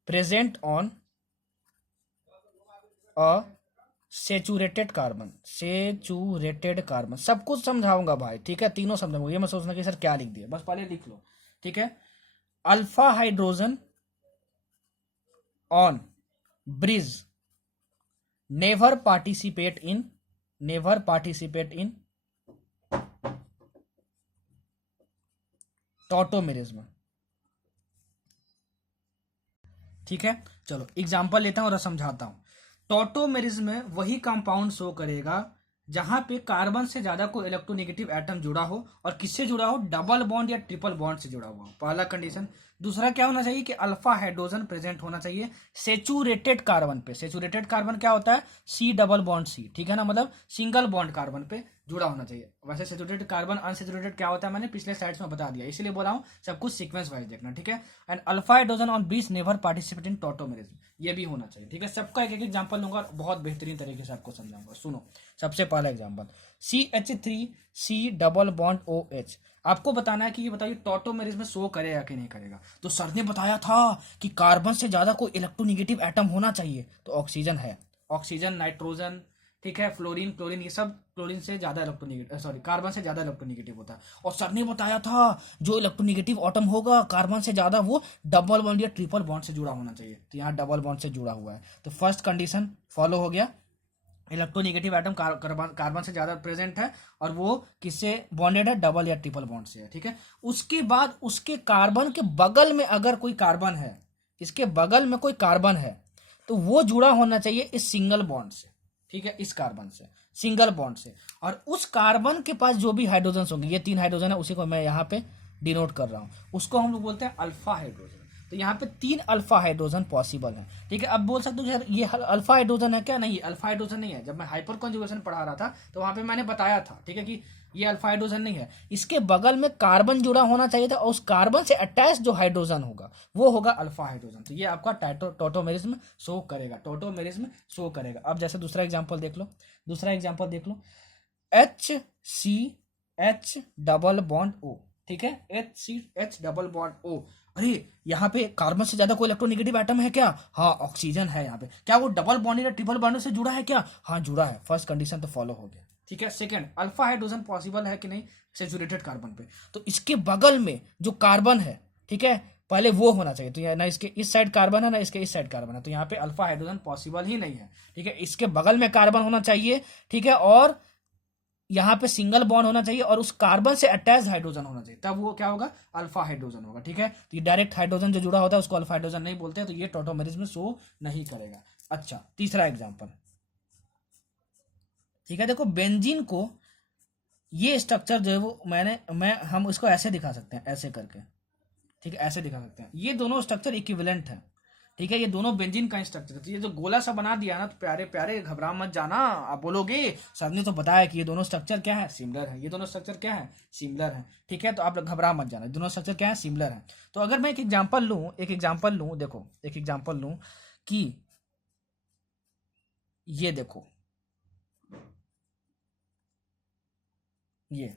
present on a saturated carbon, saturated carbon, सब कुछ समझाऊंगा भाई, ठीक है, तीनों समझाऊंगा। ये मैं सोचना कि सर क्या लिख दिया, बस पहले लिख लो, ठीक है। Alpha hydrogen on bridge never participate in, never participate in tautomerism, ठीक है। चलो एग्जाम्पल लेता हूं और समझाता हूं। टॉटोमेरिज्म में वही कंपाउंड शो करेगा जहां पे कार्बन से ज्यादा कोई इलेक्ट्रोनेगेटिव एटम जुड़ा हो और किससे जुड़ा हो, डबल बॉन्ड या ट्रिपल बॉन्ड से जुड़ा हुआ हो, पहला कंडीशन। दूसरा क्या होना चाहिए कि अल्फा हाइड्रोजन प्रेजेंट होना चाहिए सेचुरेटेड कार्बन पे। सेचुरेटेड कार्बन क्या होता है, सी डबल बॉन्ड सी, ठीक है ना, मतलब सिंगल बॉन्ड कार्बन पे जुड़ा होना चाहिए। वैसे सेचुरेटेड कार्बन अनसेचुरेटेड क्या होता है मैंने पिछले स्लाइड्स में बता दिया, इसीलिए बोला हूं सब कुछ सीक्वेंस वाइज देखना, ठीक है। एंड अल्फा हाइड्रोजन ऑन बीस नेवर पार्टिसिपेट इन टॉटोमेरिज्म, ये भी होना चाहिए, ठीक है। सबका एक एक एग्जांपल लूंगा और बहुत बेहतरीन तरीके से आपको समझाऊंगा। सुनो, सबसे पहला example CH3C double bond OH। आपको बताना है कि ये बताइए टॉटोमेरिज्म में शो करेगा कि नहीं करेगा। तो सर ने बताया था कि कार्बन से ज्यादा कोई इलेक्ट्रोनेगेटिव एटम होना चाहिए, तो ऑक्सीजन है, ऑक्सीजन, नाइट्रोजन, ठीक है, फ्लोरीन, क्लोरीन, ये सब क्लोरीन से ज्यादा इलेक्ट्रोनेगेटिव, सॉरी कार्बन से ज्यादा इलेक्ट्रोनेगेटिव होता है। और सर ने बताया था जो इलेक्ट्रोनेगेटिव एटम होगा कार्बन से ज्यादा वो डबल बॉन्ड या ट्रिपल बॉन्ड से जुड़ा होना चाहिए, तो यहाँ डबल बॉन्ड से जुड़ा हुआ है, तो फर्स्ट कंडीशन फॉलो हो गया। इलेक्ट्रोनेगेटिव एटम कार्बन से ज्यादा प्रेजेंट है और वो किससे बॉन्डेड है, डबल या ट्रिपल बॉन्ड से है, ठीक है। उसके बाद उसके कार्बन के बगल में अगर कोई कार्बन है, इसके बगल में कोई कार्बन है, तो वो जुड़ा होना चाहिए इस सिंगल बॉन्ड से, ठीक है, इस कार्बन से, सिंगल बॉन्ड से। और उस कार्बन के पास जो भी हाइड्रोजन होंगे, ये 3 हाइड्रोजन है, उसी को मैं यहाँ पे डिनोट कर रहा हूँ, उसको हम लोग बोलते हैं अल्फा हाइड्रोजन। तो यहाँ पे 3 अल्फा हाइड्रोजन पॉसिबल है, ठीक है। अब बोल सकते हो ये अल्फा हाइड्रोजन है क्या, नहीं, अल्फा हाइड्रोजन नहीं है। जब मैं हाइपर कॉन्जुगेशन पढ़ा रहा था तो वहां पे मैंने बताया था, ठीक है, कि ये अल्फा हाइड्रोजन नहीं है। इसके बगल में कार्बन जुड़ा होना चाहिए था और उस कार्बन से अटैच जो हाइड्रोजन होगा वो होगा अल्फा हाइड्रोजन। तो ये आपका टॉटोमेरिज्म शो करेगा, टॉटोमेरिज्म शो करेगा। अब जैसे दूसरा एग्जांपल देख लो, दूसरा एग्जांपल देख लो, HCH डबल बॉन्ड O, ठीक है, HCH डबल बॉन्ड O। अरे यहाँ पे कार्बन से ज्यादा कोई इलेक्ट्रोनेगेटिव एटम है क्या, हाँ ऑक्सीजन है यहाँ पे। क्या वो डबल बॉन्ड या ट्रिपल बॉन्ड से जुड़ा है क्या, हाँ जुड़ा है, फर्स्ट कंडीशन तो फॉलो हो गया, ठीक है। सेकंड, अल्फा हाइड्रोजन पॉसिबल है कि नहीं सेचुरेटेड कार्बन पे, तो इसके बगल में जो कार्बन है, ठीक है, पहले वो होना चाहिए। तो ना इसके इस साइड कार्बन है ना इसके इस साइड कार्बन है, तो यहाँ पे अल्फा हाइड्रोजन पॉसिबल ही नहीं है, ठीक है। इसके बगल में कार्बन होना चाहिए, ठीक है, और यहाँ पे सिंगल बॉन्ड होना चाहिए और उस कार्बन से अटैच हाइड्रोजन होना चाहिए, तब वो क्या होगा, अल्फा हाइड्रोजन होगा, ठीक है। तो ये डायरेक्ट हाइड्रोजन जो जुड़ा होता है उसको अल्फा हाइड्रोजन नहीं बोलते, तो ये टॉटोमेरिज्म में शो नहीं करेगा। अच्छा, तीसरा एग्जांपल, ठीक है, देखो बेंजीन को ये स्ट्रक्चर जो है वो हम इसको ऐसे दिखा सकते हैं, ऐसे करके, ठीक है, ऐसे दिखा सकते हैं। ये दोनों स्ट्रक्चर इक्विवेलेंट है, ठीक है, ये दोनों बेंजीन का स्ट्रक्चर है। तो ये जो गोला सा बना दिया ना, तो प्यारे प्यारे घबरा मत जाना, आप बोलोगे सर ने तो बताया कि ये दोनों स्ट्रक्चर क्या है, सिमिलर है, ये दोनों स्ट्रक्चर क्या है, सिमिलर है, ठीक है। तो आप लोग घबरा मत जाना, दोनों स्ट्रक्चर क्या है, सिमिलर है। तो अगर मैं एक एग्जांपल लूं, देखो एक एग्जांपल लूं कि ये देखो, ये,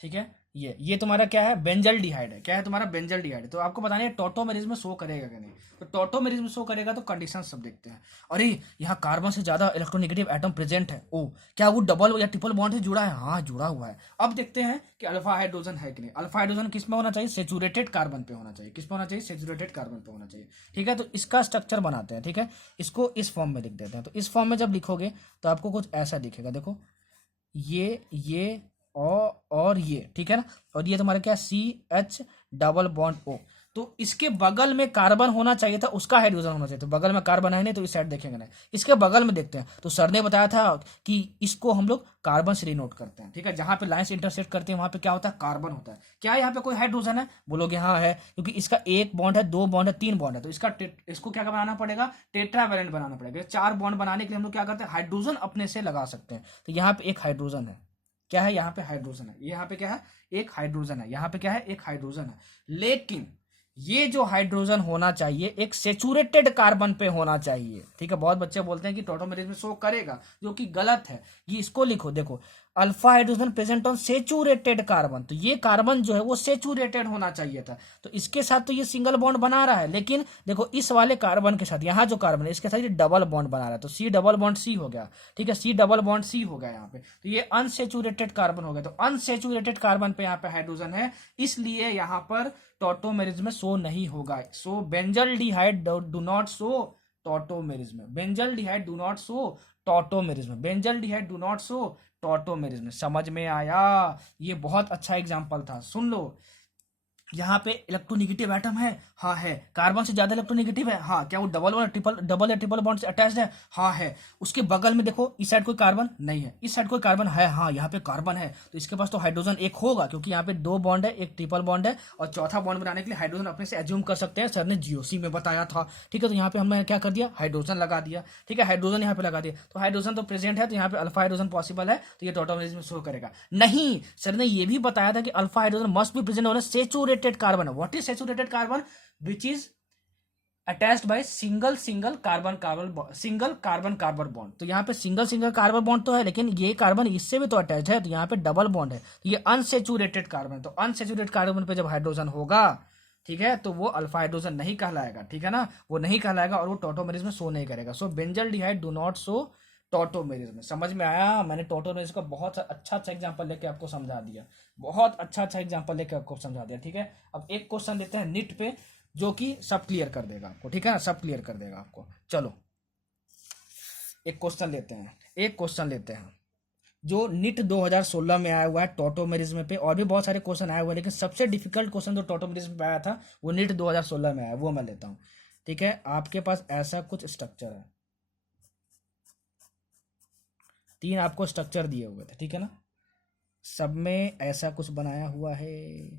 ठीक है, ये तुम्हारा क्या है, बेंजल डिहाइड है, क्या है तुम्हारा, बेंजल डिहाइड है। तो आपको बताना है टॉटोमेरिज्म में शो करेगा कि नहीं। तो टॉटोमेरिज्म में शो करेगा तो कंडीशन सब देखते हैं। अरे यहाँ कार्बन से ज्यादा इलेक्ट्रोनेगेटिव एटम प्रेजेंट है, ओ क्या वो डबल या ट्रिपल बॉन्ड से जुड़ा है, हाँ जुड़ा हुआ है। अब देखते हैं कि अल्फा हाइड्रोजन है कि नहीं। अल्फा हाइड्रोजन किस में होना चाहिए, सेचुरेटेड कार्बन पे होना चाहिए, किस पे होना चाहिए, सेचुरेटेड कार्बन पे होना चाहिए, ठीक है। तो इसका स्ट्रक्चर बनाते हैं, ठीक है, इसको इस फॉर्म में लिख देते हैं। तो इस फॉर्म में जब लिखोगे तो आपको कुछ ऐसा दिखेगा, देखो ये और ये, ठीक है ना, और ये तुम्हारा क्या CH डबल बॉन्ड O। तो इसके बगल में कार्बन होना चाहिए था, उसका हाइड्रोजन होना चाहिए। तो बगल में कार्बन है नहीं तो इस साइड देखेंगे नहीं, इसके बगल में देखते हैं। तो सर ने बताया था कि इसको हम लोग कार्बन से डिनोट करते हैं, ठीक है। जहां पे लाइंस इंटरसेक्ट करते हैं वहां पे क्या होता है, कार्बन होता है। क्या यहाँ पे कोई हाइड्रोजन है, बोलोगे हाँ है, क्योंकि इसका एक बॉन्ड है, दो बॉन्ड है, तीन बॉन्ड है। तो इसको क्या बनाना पड़ेगा, टेट्रावैलेंट बनाना पड़ेगा। चार बॉन्ड बनाने के लिए हम लोग क्या करते हैं, हाइड्रोजन अपने से लगा सकते हैं। तो यहाँ पे एक हाइड्रोजन है, क्या है, यहाँ पे हाइड्रोजन है, यहाँ पे क्या है, एक हाइड्रोजन है, यहाँ पे क्या है, एक हाइड्रोजन है। लेकिन ये जो हाइड्रोजन होना चाहिए एक सेचुरेटेड कार्बन पे होना चाहिए, ठीक है। बहुत बच्चे बोलते हैं कि टॉटोमेरिज में शो करेगा, जो कि गलत है। ये इसको लिखो, देखो alpha hydrogen present on saturated carbon, तो ये कार्बन जो है वो सेचुरेटेड होना चाहिए था। तो इसके साथ तो ये सिंगल बॉन्ड बना रहा है, लेकिन देखो इस वाले कार्बन के साथ, यहाँ जो कार्बन है इसके साथ ये डबल बॉन्ड बना रहा है। तो सी डबल बॉन्ड सी हो गया, ठीक है, सी डबल बॉन्ड सी हो गया यहाँ पे। तो ये अनसेचुरेटेड कार्बन हो गया। तो अनसेचुरेटेड कार्बन पे यहाँ पे हाइड्रोजन है, इसलिए यहाँ पर टॉटोमेरिज में शो नहीं होगा। सो बेंजल्डिहाइड डू नॉट शो टॉटोमेरिज में, बेंजल्डिहाइड डू नॉट शो टॉटोमेरिज में, बेंजल्डिहाइड डू नॉट शो टॉटोमेरिज में। समझ में आया, ये बहुत अच्छा एग्जांपल था, सुन लो। यहाँ पे इलेक्ट्रोनेगेटिव एटम है, हाँ है। कार्बन से ज्यादा इलेक्ट्रोनेगेटिव है, हाँ। क्या वो डबल या ट्रिपल बॉन्ड से अटैच्ड है, हाँ है। उसके बगल में देखो, इस साइड कोई कार्बन नहीं है, इस साइड कोई कार्बन है, हाँ यहाँ पे कार्बन है। तो इसके पास तो हाइड्रोजन एक होगा, क्योंकि यहाँ पे दो बॉन्ड है, एक ट्रिपल बॉन्ड है, और चौथा बॉन्ड बनाने के लिए हाइड्रोजन अपने से एज्यूम कर सकते हैं। सर ने जीओसी में बताया था, ठीक है। तो यहाँ पे हमने क्या कर दिया, हाइड्रोजन लगा दिया, ठीक है, हाइड्रोजन यहाँ पे लगा दिया। तो हाइड्रोजन तो प्रेजेंट है, तो यहाँ पे अल्फा हाइड्रोजन पॉसिबल है, तो ये टॉटोमेरिज में शो करेगा नहीं। सर ने ये भी बताया था कि alpha hydrogen must be present on saturated carbon. What is saturated carbon, which is attached by single carbon carbon bond. तो यहाँ पे सिंगल कार्बन बॉन्ड तो है, लेकिन ये कार्बन इससे भी तो अटैच है, तो यहाँ पे डबल बॉन्ड है। तो ये अनसेचुरेटेड कार्बन, तो अनसेचुरेटेड कार्बन पे जब हाइड्रोजन होगा, ठीक है, तो वो अल्फा हाइड्रोजन नहीं कहलाएगा, ठीक है ना, वो नहीं कहलाएगा, और वो टॉटोमेरिज में शो नहीं करेगा। सो बेंजल्डिहाइड डू नॉट शो टॉटोमेरिज में। समझ में आया, मैंने टॉटोमेरिज का बहुत अच्छा एग्जांपल लेके आपको समझा दिया, बहुत अच्छा एग्जांपल लेके आपको समझा दिया, ठीक है। अब एक क्वेश्चन लेते हैं नीट पे, जो कि सब क्लियर कर देगा आपको, ठीक है ना, सब क्लियर कर देगा आपको। चलो एक क्वेश्चन लेते हैं जो नीट 2016 में आया हुआ है टॉटोमेरिज्म पे। और भी बहुत सारे क्वेश्चन आए हुए हैं, लेकिन सबसे डिफिकल्ट क्वेश्चन जो टॉटोमेरिज्म पे आया था वो नीट 2016 में आया, वो मैं लेता हूँ, ठीक है। आपके पास ऐसा कुछ स्ट्रक्चर है, 3 आपको स्ट्रक्चर दिए हुए थे, ठीक है ना, सब में ऐसा कुछ बनाया हुआ है,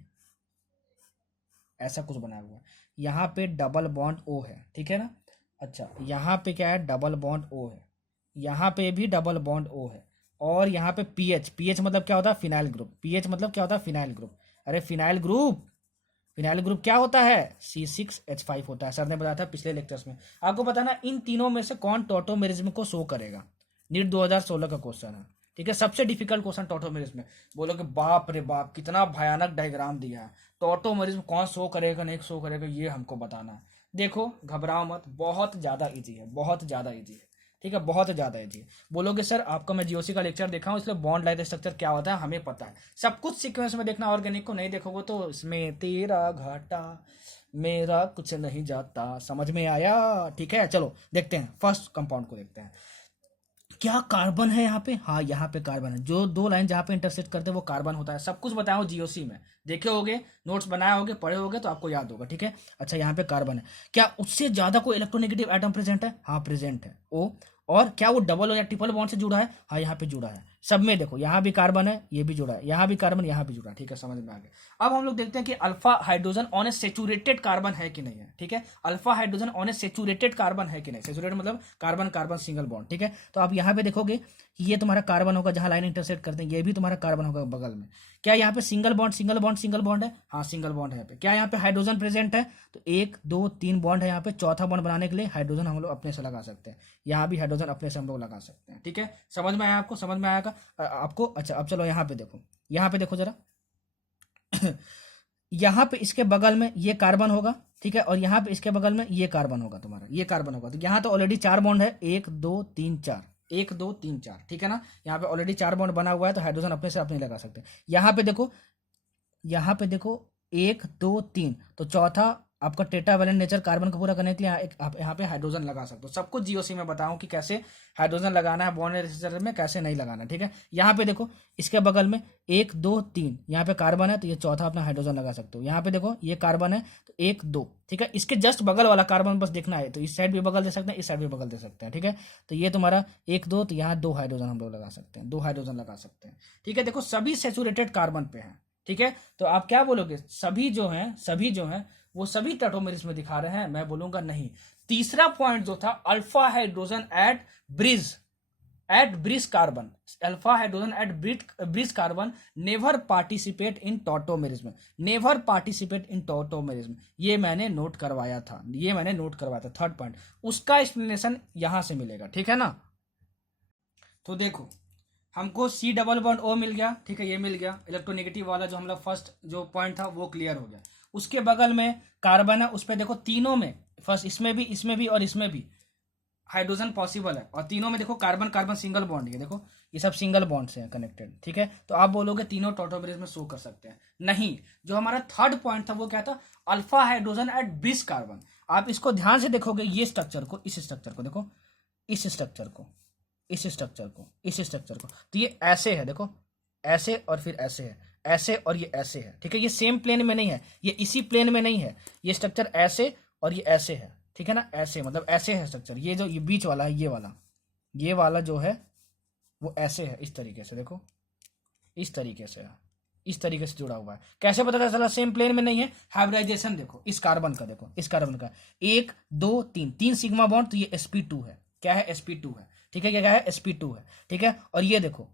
ऐसा कुछ बनाया हुआ है। यहाँ पे डबल बॉन्ड ओ है, ठीक है ना। अच्छा, यहाँ पे क्या है, डबल बॉन्ड ओ है, यहाँ पे भी डबल बॉन्ड ओ है, और यहाँ पे पीएच मतलब क्या होता है, फिनाइल ग्रुप। पीएच मतलब क्या होता है, फिनाइल ग्रुप। अरे फिनाइल ग्रुप क्या होता है, C6H5 होता है। सर ने बताया था पिछले लेक्चर्स में। आपको पता ना इन तीनों में से कौन टॉटोमेरिज्म को शो करेगा, नीट 2016 का क्वेश्चन है, ठीक है। सबसे डिफिकल्ट क्वेश्चन टॉटोमेरिज्म में। बोलोगे बाप रे बाप कितना भयानक डायग्राम दिया है, टॉटोमेरिज्म कौन शो करेगा नहीं शो करेगा ये हमको बताना है। देखो घबराओ मत, बहुत ज्यादा इजी है, बहुत ज्यादा इजी है, ठीक है, बहुत ज्यादा इजी है। बोलोगे सर आपका मैं जीओसी का लेक्चर देखा हूँ, इसलिए बॉन्ड लाइट स्ट्रक्चर क्या होता है हमें पता है, सब कुछ सीक्वेंस में देखना, ऑर्गेनिक को नहीं देखोगे तो इसमें तेरा घाटा मेरा कुछ नहीं जाता। समझ में आया, ठीक है। चलो देखते हैं फर्स्ट कंपाउंड को, देखते हैं क्या कार्बन है यहाँ पे, हाँ यहाँ पे कार्बन है। जो दो लाइन जहाँ पे इंटरसेक्ट करते हैं वो कार्बन होता है। सब कुछ बताया हो जीओसी में, देखे होगे, नोट्स बनाए होगे, पढ़े होगे, तो आपको याद होगा, ठीक है। अच्छा यहाँ पे कार्बन है, क्या उससे ज्यादा कोई इलेक्ट्रोनेगेटिव एटम प्रेजेंट है, हाँ प्रेजेंट है ओ। और क्या वो डबल या ट्रिपल बॉन्ड से जुड़ा है, हाँ यहाँ पे जुड़ा है। सब में देखो यहाँ भी कार्बन है, ये भी जुड़ा है, यहाँ भी कार्बन, यहाँ भी जुड़ा है, ठीक है, समझ में आ गया। अब हम लोग देखते हैं कि alpha hydrogen on A saturated carbon है कि नहीं है, ठीक है। Alpha hydrogen on A saturated carbon है कि नहीं, सेचुरेटेड मतलब कार्बन कार्बन सिंगल बॉन्ड, ठीक है। तो आप यहाँ पे देखोगे ये तुम्हारा कार्बन होगा, जहां लाइन इंटरसेक्ट करते हैं, ये भी तुम्हारा कार्बन होगा बगल में। क्या यहाँ पे सिंगल बॉन्ड है, हाँ सिंगल बॉन्ड है यहाँ पे। क्या यहाँ पे हाइड्रोजन प्रेजेंट है, तो 1 2 3 बॉन्ड है यहाँ पे। चौथा बॉन्ड बनाने के लिए हाइड्रोजन हम लोग अपने से लगा सकते हैं, यहाँ भी हाइड्रोजन अपने से हम लोग लगा सकते हैं, ठीक है। समझ में आया आपको, समझ में आएगा आपको। अच्छा अब चलो यहाँ पे देखो जरा यहाँ पे इसके बगल में ये कार्बन होगा, ठीक है, और यहाँ पे इसके बगल में ये कार्बन होगा, तुम्हारा ये कार्बन होगा। तो यहाँ तो ऑलरेडी 4 बॉन्ड है, 1 2 3 4, 1 2 3 4, ठीक है ना। यहाँ पे ऑलरेडी 4 बॉन्ड बना हुआ है, तो हाइड्रोजन अपने से अपने लगा सकते हैं। यहाँ पे देखो 1 2 3, तो चौथा आपका टेट्रावैलेंट नेचर कार्बन को पूरा करने के लिए आप यहाँ पे हाइड्रोजन लगा सकते हो। सबको जीओसी में बताऊं कि कैसे हाइड्रोजन लगाना है बॉन्ड रेसिस्टर में, कैसे नहीं लगाना, ठीक है। यहाँ पे देखो इसके बगल में 1 2 3 यहाँ पे कार्बन है, तो ये चौथा अपना हाइड्रोजन लगा सकते हो। यहाँ पे देखो ये कार्बन है, तो 1 2, ठीक है। इसके जस्ट बगल वाला कार्बन बस देखना है, तो इस साइड भी बगल दे सकते हैं, इस साइड भी बगल दे सकते हैं, ठीक है। तो ये तुम्हारा 1 2, तो यहाँ 2 हाइड्रोजन हम लोग लगा सकते हैं, 2 हाइड्रोजन लगा सकते हैं, ठीक है। देखो सभी सेचुरेटेड कार्बन पे हैं, ठीक है। तो आप क्या बोलोगे, सभी जो हैं वो सभी टेट्रामेरिस में दिखा रहे हैं? मैं बोलूंगा नहीं। तीसरा पॉइंट जो था alpha hydrogen at bridge carbon, alpha hydrogen at bridge carbon never participate in tautomerism, never participate in tautomerism, ये मैंने नोट करवाया था, थर्ड पॉइंट। उसका एक्सप्लेनेशन यहां से मिलेगा, ठीक है ना। तो देखो हमको C डबल बॉन्ड O मिल गया, ठीक है, ये मिल गया। इलेक्ट्रोनेगेटिव वाला जो हम लोग फर्स्ट जो पॉइंट था वो क्लियर हो गया। उसके बगल में कार्बन है, उस पर देखो तीनों में, फर्स्ट इसमें भी और इसमें भी हाइड्रोजन पॉसिबल है, और तीनों में देखो कार्बन कार्बन सिंगल बॉन्ड है, देखो ये सब सिंगल बॉन्ड से है कनेक्टेड, ठीक है। तो आप बोलोगे तीनों टॉटोमेरिस में शो कर सकते हैं, नहीं। जो हमारा थर्ड पॉइंट था वो क्या था, alpha hydrogen at bridge carbon. आप इसको ध्यान से देखोगे, ये स्ट्रक्चर को, इस स्ट्रक्चर को देखो, इस स्ट्रक्चर को, इस स्ट्रक्चर को, इस स्ट्रक्चर को, तो ये ऐसे है, देखो ऐसे और फिर ऐसे है, ऐसे और ये ऐसे है, ठीक है। ये सेम प्लेन में नहीं है, ये इसी प्लेन में नहीं है, ये स्ट्रक्चर ऐसे और ये ऐसे है, ठीक है ना। ऐसे मतलब ऐसे है स्ट्रक्चर, ये जो ये बीच वाला है, ये वाला जो है वो ऐसे है, इस तरीके से देखो, इस तरीके से है, इस तरीके से जुड़ा हुआ है। कैसे पता चला सेम प्लेन में नहीं है? हाइब्रिडाइजेशन देखो इस कार्बन का, देखो इस कार्बन का 1 2 3 3 सिग्मा बॉन्ड, तो ये sp2 है, क्या है, sp2 है, ठीक है। क्या है, sp2 है, ठीक है। और ये देखो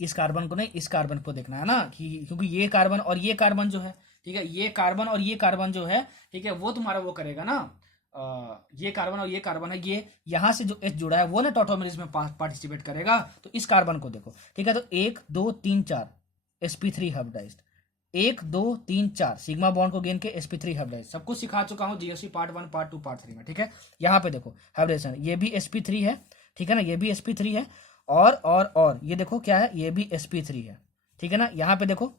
इस कार्बन को नहीं, इस कार्बन को देखना है ना, कि क्योंकि ये कार्बन और ये कार्बन जो है, ठीक है, ये कार्बन और ये कार्बन जो है, ठीक है, वो तुम्हारा वो करेगा ना, ये कार्बन और ये कार्बन है, ये यहाँ से जो H जुड़ा है वो ना टॉटोमेरिस में पार्टिसिपेट करेगा। तो इस कार्बन को देखो, ठीक है। तो 1 2 3 4 sp3 हाइब्रिडाइज्ड, 1 2 3 4 सिग्मा बॉन्ड को गेन के sp3 हाइब्रिडाइज्ड, सब कुछ सिखा चुका हूँ जीओसी पार्ट 1 पार्ट 2 पार्ट 3 में, ठीक है। यहाँ पे देखो हाइब्रिडेशन, ये भी sp3 है, ठीक है ना, ये भी sp3 है, और ये देखो क्या है, ये भी sp3 है, ठीक है ना। यहाँ पे देखो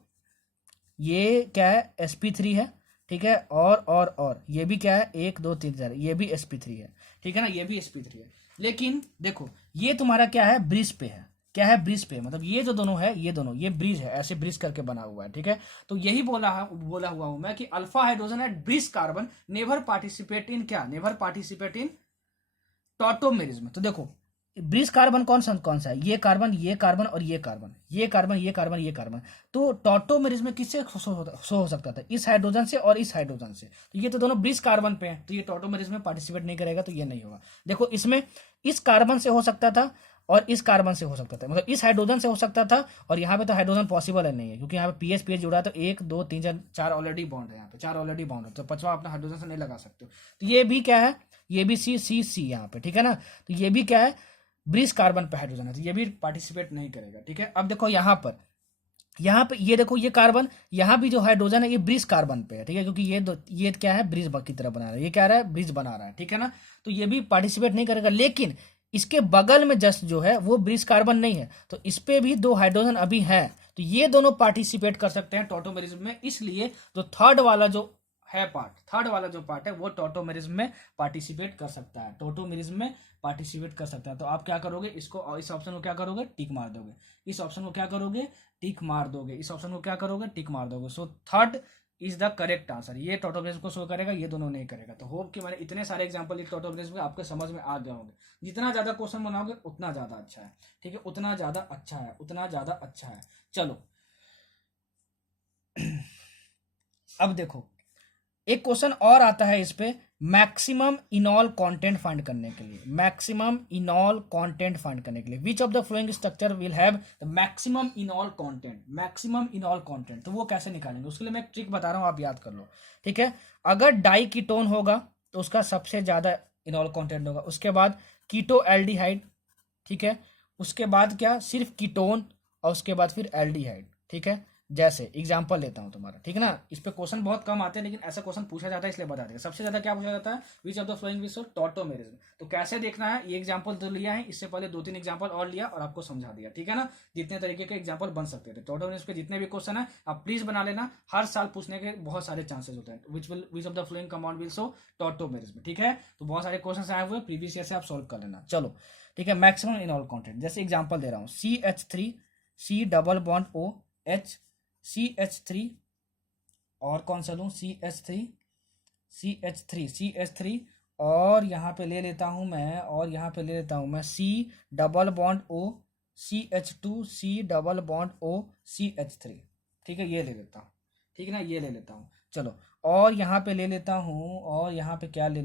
ये क्या है, sp3 है, ठीक है। और ये भी क्या है, 1 2 3 4, ये भी sp3 है, ठीक है ना, ये भी sp3 है। लेकिन देखो ये तुम्हारा क्या है, ब्रिज पे है, क्या है, ब्रिज पे, मतलब ये जो दोनों है, ये ब्रिज है, ऐसे ब्रिज करके बना हुआ है, ठीक है। तो यही बोला हुआ हूं मैं कि alpha hydrogen at bridge carbon never participate in क्या, नेवर पार्टिसिपेट इन टॉटोमेरिज्म। तो देखो ब्रिज कार्बन कौन सा है, ये कार्बन और ये कार्बन, तो टॉटोमेरिज्म में किससे शो हो सकता था, इस हाइड्रोजन से और इस हाइड्रोजन से। तो ये तो दोनों ब्रिज कार्बन पे हैं, तो ये टॉटोमेरिज्म में पार्टिसिपेट नहीं करेगा, तो ये नहीं होगा। देखो इसमें इस कार्बन से हो सकता था और इस कार्बन से हो सकता था, मतलब इस हाइड्रोजन से हो सकता था, और यहाँ पे तो हाइड्रोजन पॉसिबल है नहीं है, क्योंकि यहाँ पे पीएच जुड़ा है, तो 1 2 3 4 ऑलरेडी बॉन्ड है, यहाँ पे 4 ऑलरेडी बॉन्ड है, तो पांचवा अपना हाइड्रोजन से नहीं लगा सकते हो। तो ये भी क्या है, ये भी सी यहाँ पे, ठीक है ना। तो ये भी क्या है, ब्रिज कार्बन पे हाइड्रोजन है, तो ये भी पार्टिसिपेट नहीं करेगा, ठीक है। अब देखो यहाँ पे ये देखो ये कार्बन, यहाँ भी जो हाइड्रोजन है ये ब्रिज कार्बन पे है, ठीक है, क्योंकि ये क्या है, ब्रिज की तरह बना रहा है, ये क्या रहा है, ब्रिज बना रहा है, ठीक है ना। तो ये भी पार्टिसिपेट नहीं करेगा, लेकिन इसके बगल में जस्ट जो है वो ब्रिज कार्बन नहीं है, तो इस पे भी 2 हाइड्रोजन अभी है, तो ये दोनों पार्टिसिपेट कर सकते हैं टॉटोमेरिज्म में। इसलिए जो थर्ड वाला जो पार्ट है वो टॉटोमेरिज्म में पार्टिसिपेट कर सकता है, तो आप क्या करोगे, इसको, इस ऑप्शन को क्या करोगे, टिक मार दोगे, इस ऑप्शन को क्या करोगे, टिक मार दोगे। So third is the correct answer, ये टॉटोमेरिज्म को शो करेगा, ये दोनों नहीं करेगा। तो होप कि मैंने इतने सारे एग्जांपल लिखे टॉटोमेरिज्म के, आपके समझ में आ जाओगे। जितना ज्यादा क्वेश्चन बनाओगे उतना ज्यादा अच्छा है, ठीक है, उतना ज्यादा अच्छा है। चलो अब देखो एक क्वेश्चन और आता है इस पे, मैक्सिमम इनॉल कंटेंट फाइंड करने के लिए, विच of the flowing structure will have the maximum इनॉल content, तो वो कैसे निकालेंगे, उसके लिए मैं एक ट्रिक बता रहा हूं, आप याद कर लो, ठीक है। अगर डाई कीटोन होगा तो उसका सबसे ज्यादा इनॉल कंटेंट होगा, उसके बाद कीटो एल्डिहाइड, ठीक है, उसके बाद क्या, सिर्फ कीटोन, और उसके बाद फिर एल्डिहाइड, ठीक है। जैसे एग्जांपल लेता हूं तुम्हारा, ठीक है ना, इस पे क्वेश्चन बहुत कम आते हैं लेकिन ऐसा क्वेश्चन पूछा जाता है इसलिए बता देगा। सबसे ज्यादा क्या पूछा जाता है, विच of the flowing will show tautomerism. तो कैसे देखना है, ये एग्जांपल तो लिया है, इससे पहले 2-3 एग्जांपल और लिया और आपको समझा दिया, ठीक है ना। जितने तरीके के एग्जांपल बन सकते थे टॉटोमेरिज्म के जितने भी क्वेश्चन है आप प्लीज बना लेना, हर साल पूछने के बहुत सारे चांसेस होते हैं। विच of the flowing compound will show tautomerism, ठीक है। तो बहुत सारे क्वेश्चन आए हुए प्रीवियस ईयर से, आप सोल्व कर लेना। चलो ठीक है, मैक्सिमम इनऑल कॉन्टेंट, जैसे एग्जांपल दे रहा हूँ, CH3 C double bond O H CH3, और कौन सा लूँ, CH3 और यहाँ पे ले लेता हूँ मैं, C double bond O CH2 C double bond O CH3, ठीक है, ये ले लेता हूँ, ठीक है ना, ये ले लेता हूँ। चलो और यहाँ पे ले लेता हूँ, और यहाँ पे क्या ले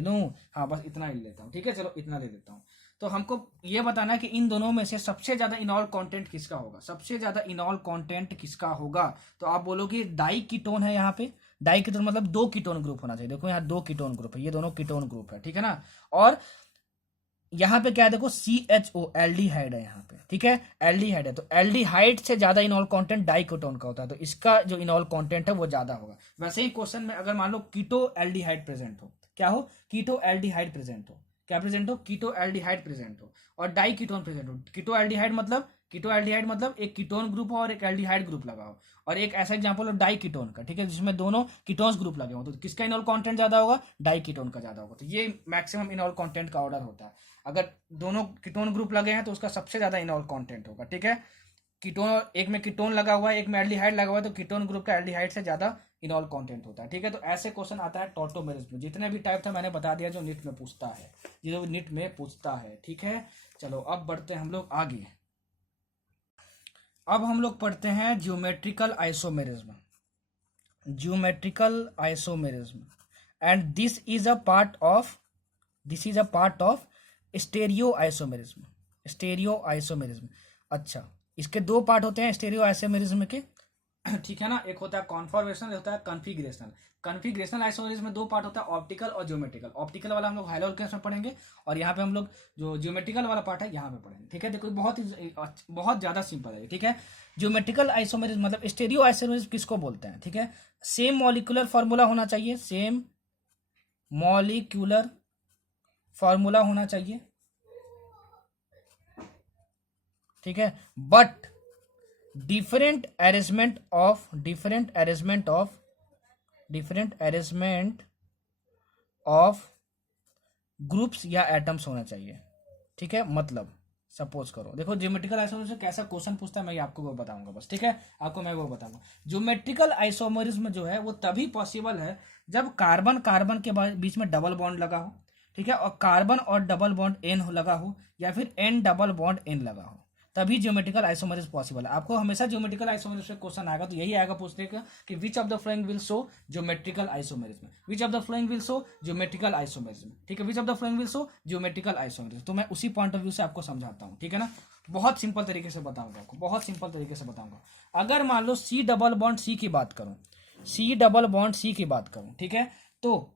लूँ, हाँ बस इतना ही लेता हूँ, ठीक है, चलो इतना ले लेता हूँ। तो हमको ये बताना है कि इन दोनों में से सबसे ज्यादा इनॉल कंटेंट किसका होगा, सबसे ज्यादा इनॉल कंटेंट किसका होगा। तो आप बोलोगे डाई कीटोन है, यहाँ पे डाई कीटोन मतलब 2 कीटोन ग्रुप होना चाहिए। देखो यहाँ 2 कीटोन ग्रुप है, ये दोनों कीटोन ग्रुप है, ठीक है ना। और यहाँ पे क्या है, देखो CHO एल्डिहाइड है यहाँ पे, ठीक है, एल्डिहाइड है, तो एल्डिहाइड से ज्यादा इनॉल कंटेंट डाइकोटोन का होता है, तो इसका जो इनॉल कंटेंट है वो ज्यादा होगा। वैसे ही क्वेश्चन में अगर मान लो कीटो एल्डिहाइड प्रेजेंट हो, क्या हो, कीटो एल्डिहाइड प्रेजेंट हो, क्या प्रेजेंट हो, कीटो एल्डिहाइड प्रेजेंट हो, और डाई कीटोन प्रेजेंट हो। कीटो एल्डिहाइड मतलब एक कीटोन ग्रुप हो और एक एल्डिहाइड ग्रुप लगा हो, और एक ऐसा एग्जांपल हो डाई कीटोन का, ठीक है, जिसमें दोनों कीटोन्स ग्रुप लगे हो, तो किसका इनॉल कंटेंट ज्यादा होगा, डाई कीटोन का ज्यादा होगा। तो ये मैक्सिमम इनॉल कंटेंट का ऑर्डर होता है। अगर दोनों कीटोन ग्रुप लगे हैं तो उसका सबसे ज्यादा इनॉल कंटेंट होगा, ठीक है। कीटोन, एक में कीटोन लगा हुआ है, एक में एल्डिहाइड लगा हुआ है, तो कीटोन ग्रुप का एल्डिहाइड से ज्यादा इनॉल कंटेंट होता है, ठीक है। तो ऐसे क्वेश्चन आता है टॉटोमेरिज्म में। जितने भी टाइप था मैंने बता दिया जो नीट में पूछता है, जो नीट में पूछता है, ठीक है। चलो अब बढ़ते हैं हम लोग आगे। अब हम लोग पढ़ते हैं geometrical isomerism, and this is a part of stereo isomerism. अच्छा, इसके 2 पार्ट होते हैं स्टेरियो आइसोमेरिज्म के, ठीक है ना। एक होता है कॉन्फॉर्मेशनल, होता है कन्फिग्रेशनल आइसोमेरिज्म में 2 पार्ट होता है, ऑप्टिकल और ज्योमेट्रिकल। ऑप्टिकल वाला हम लोग हाइलोर केस में पढ़ेंगे, और यहाँ पे हम लोग जो ज्योमेट्रिकल वाला पार्ट है यहाँ पे पढ़ेंगे, ठीक है। देखो बहुत ज्यादा सिंपल है, ठीक है। ज्योमेट्रिकल आइसोमेरिज्म मतलब स्टेरियो आइसोमेरिज्म किसको बोलते हैं, ठीक है। सेम मॉलिक्यूलर फॉर्मूला होना चाहिए, ठीक है, but different arrangement of groups या एटम्स होना चाहिए, ठीक है। मतलब सपोज करो, देखो ज्योमेट्रिकल आइसोमरिज्म से कैसा क्वेश्चन पूछता है मैं आपको वो बताऊंगा बस, ठीक है, आपको मैं वो बताऊंगा। ज्योमेट्रिकल आइसोमरिज्म जो है वो तभी पॉसिबल है जब कार्बन के बीच में डबल बॉन्ड लगा हो, ठीक है, और कार्बन और डबल बॉन्ड एन लगा हो, या फिर एन डबल बॉन्ड एन लगा हो, तभी ज्योमेट्रिकल आइसोमेरिज्म पॉसिबल है। आपको हमेशा ज्योमेट्रिकल आइसोमेरिज्म से क्वेश्चन आएगा तो यही आएगा पूछने का कि विच of the flowing will show geometrical isomerism, which of the flowing will show geometrical isomerism, ठीक है, विच of the flowing will show geometrical isomerism. तो मैं उसी पॉइंट ऑफ व्यू से आपको समझाता हूँ, ठीक है ना। बहुत सिंपल तरीके से बताऊंगा आपको, बहुत सिंपल तरीके से बताऊंगा। अगर मान लो C डबल बॉन्ड C की बात करूं, ठीक है, तो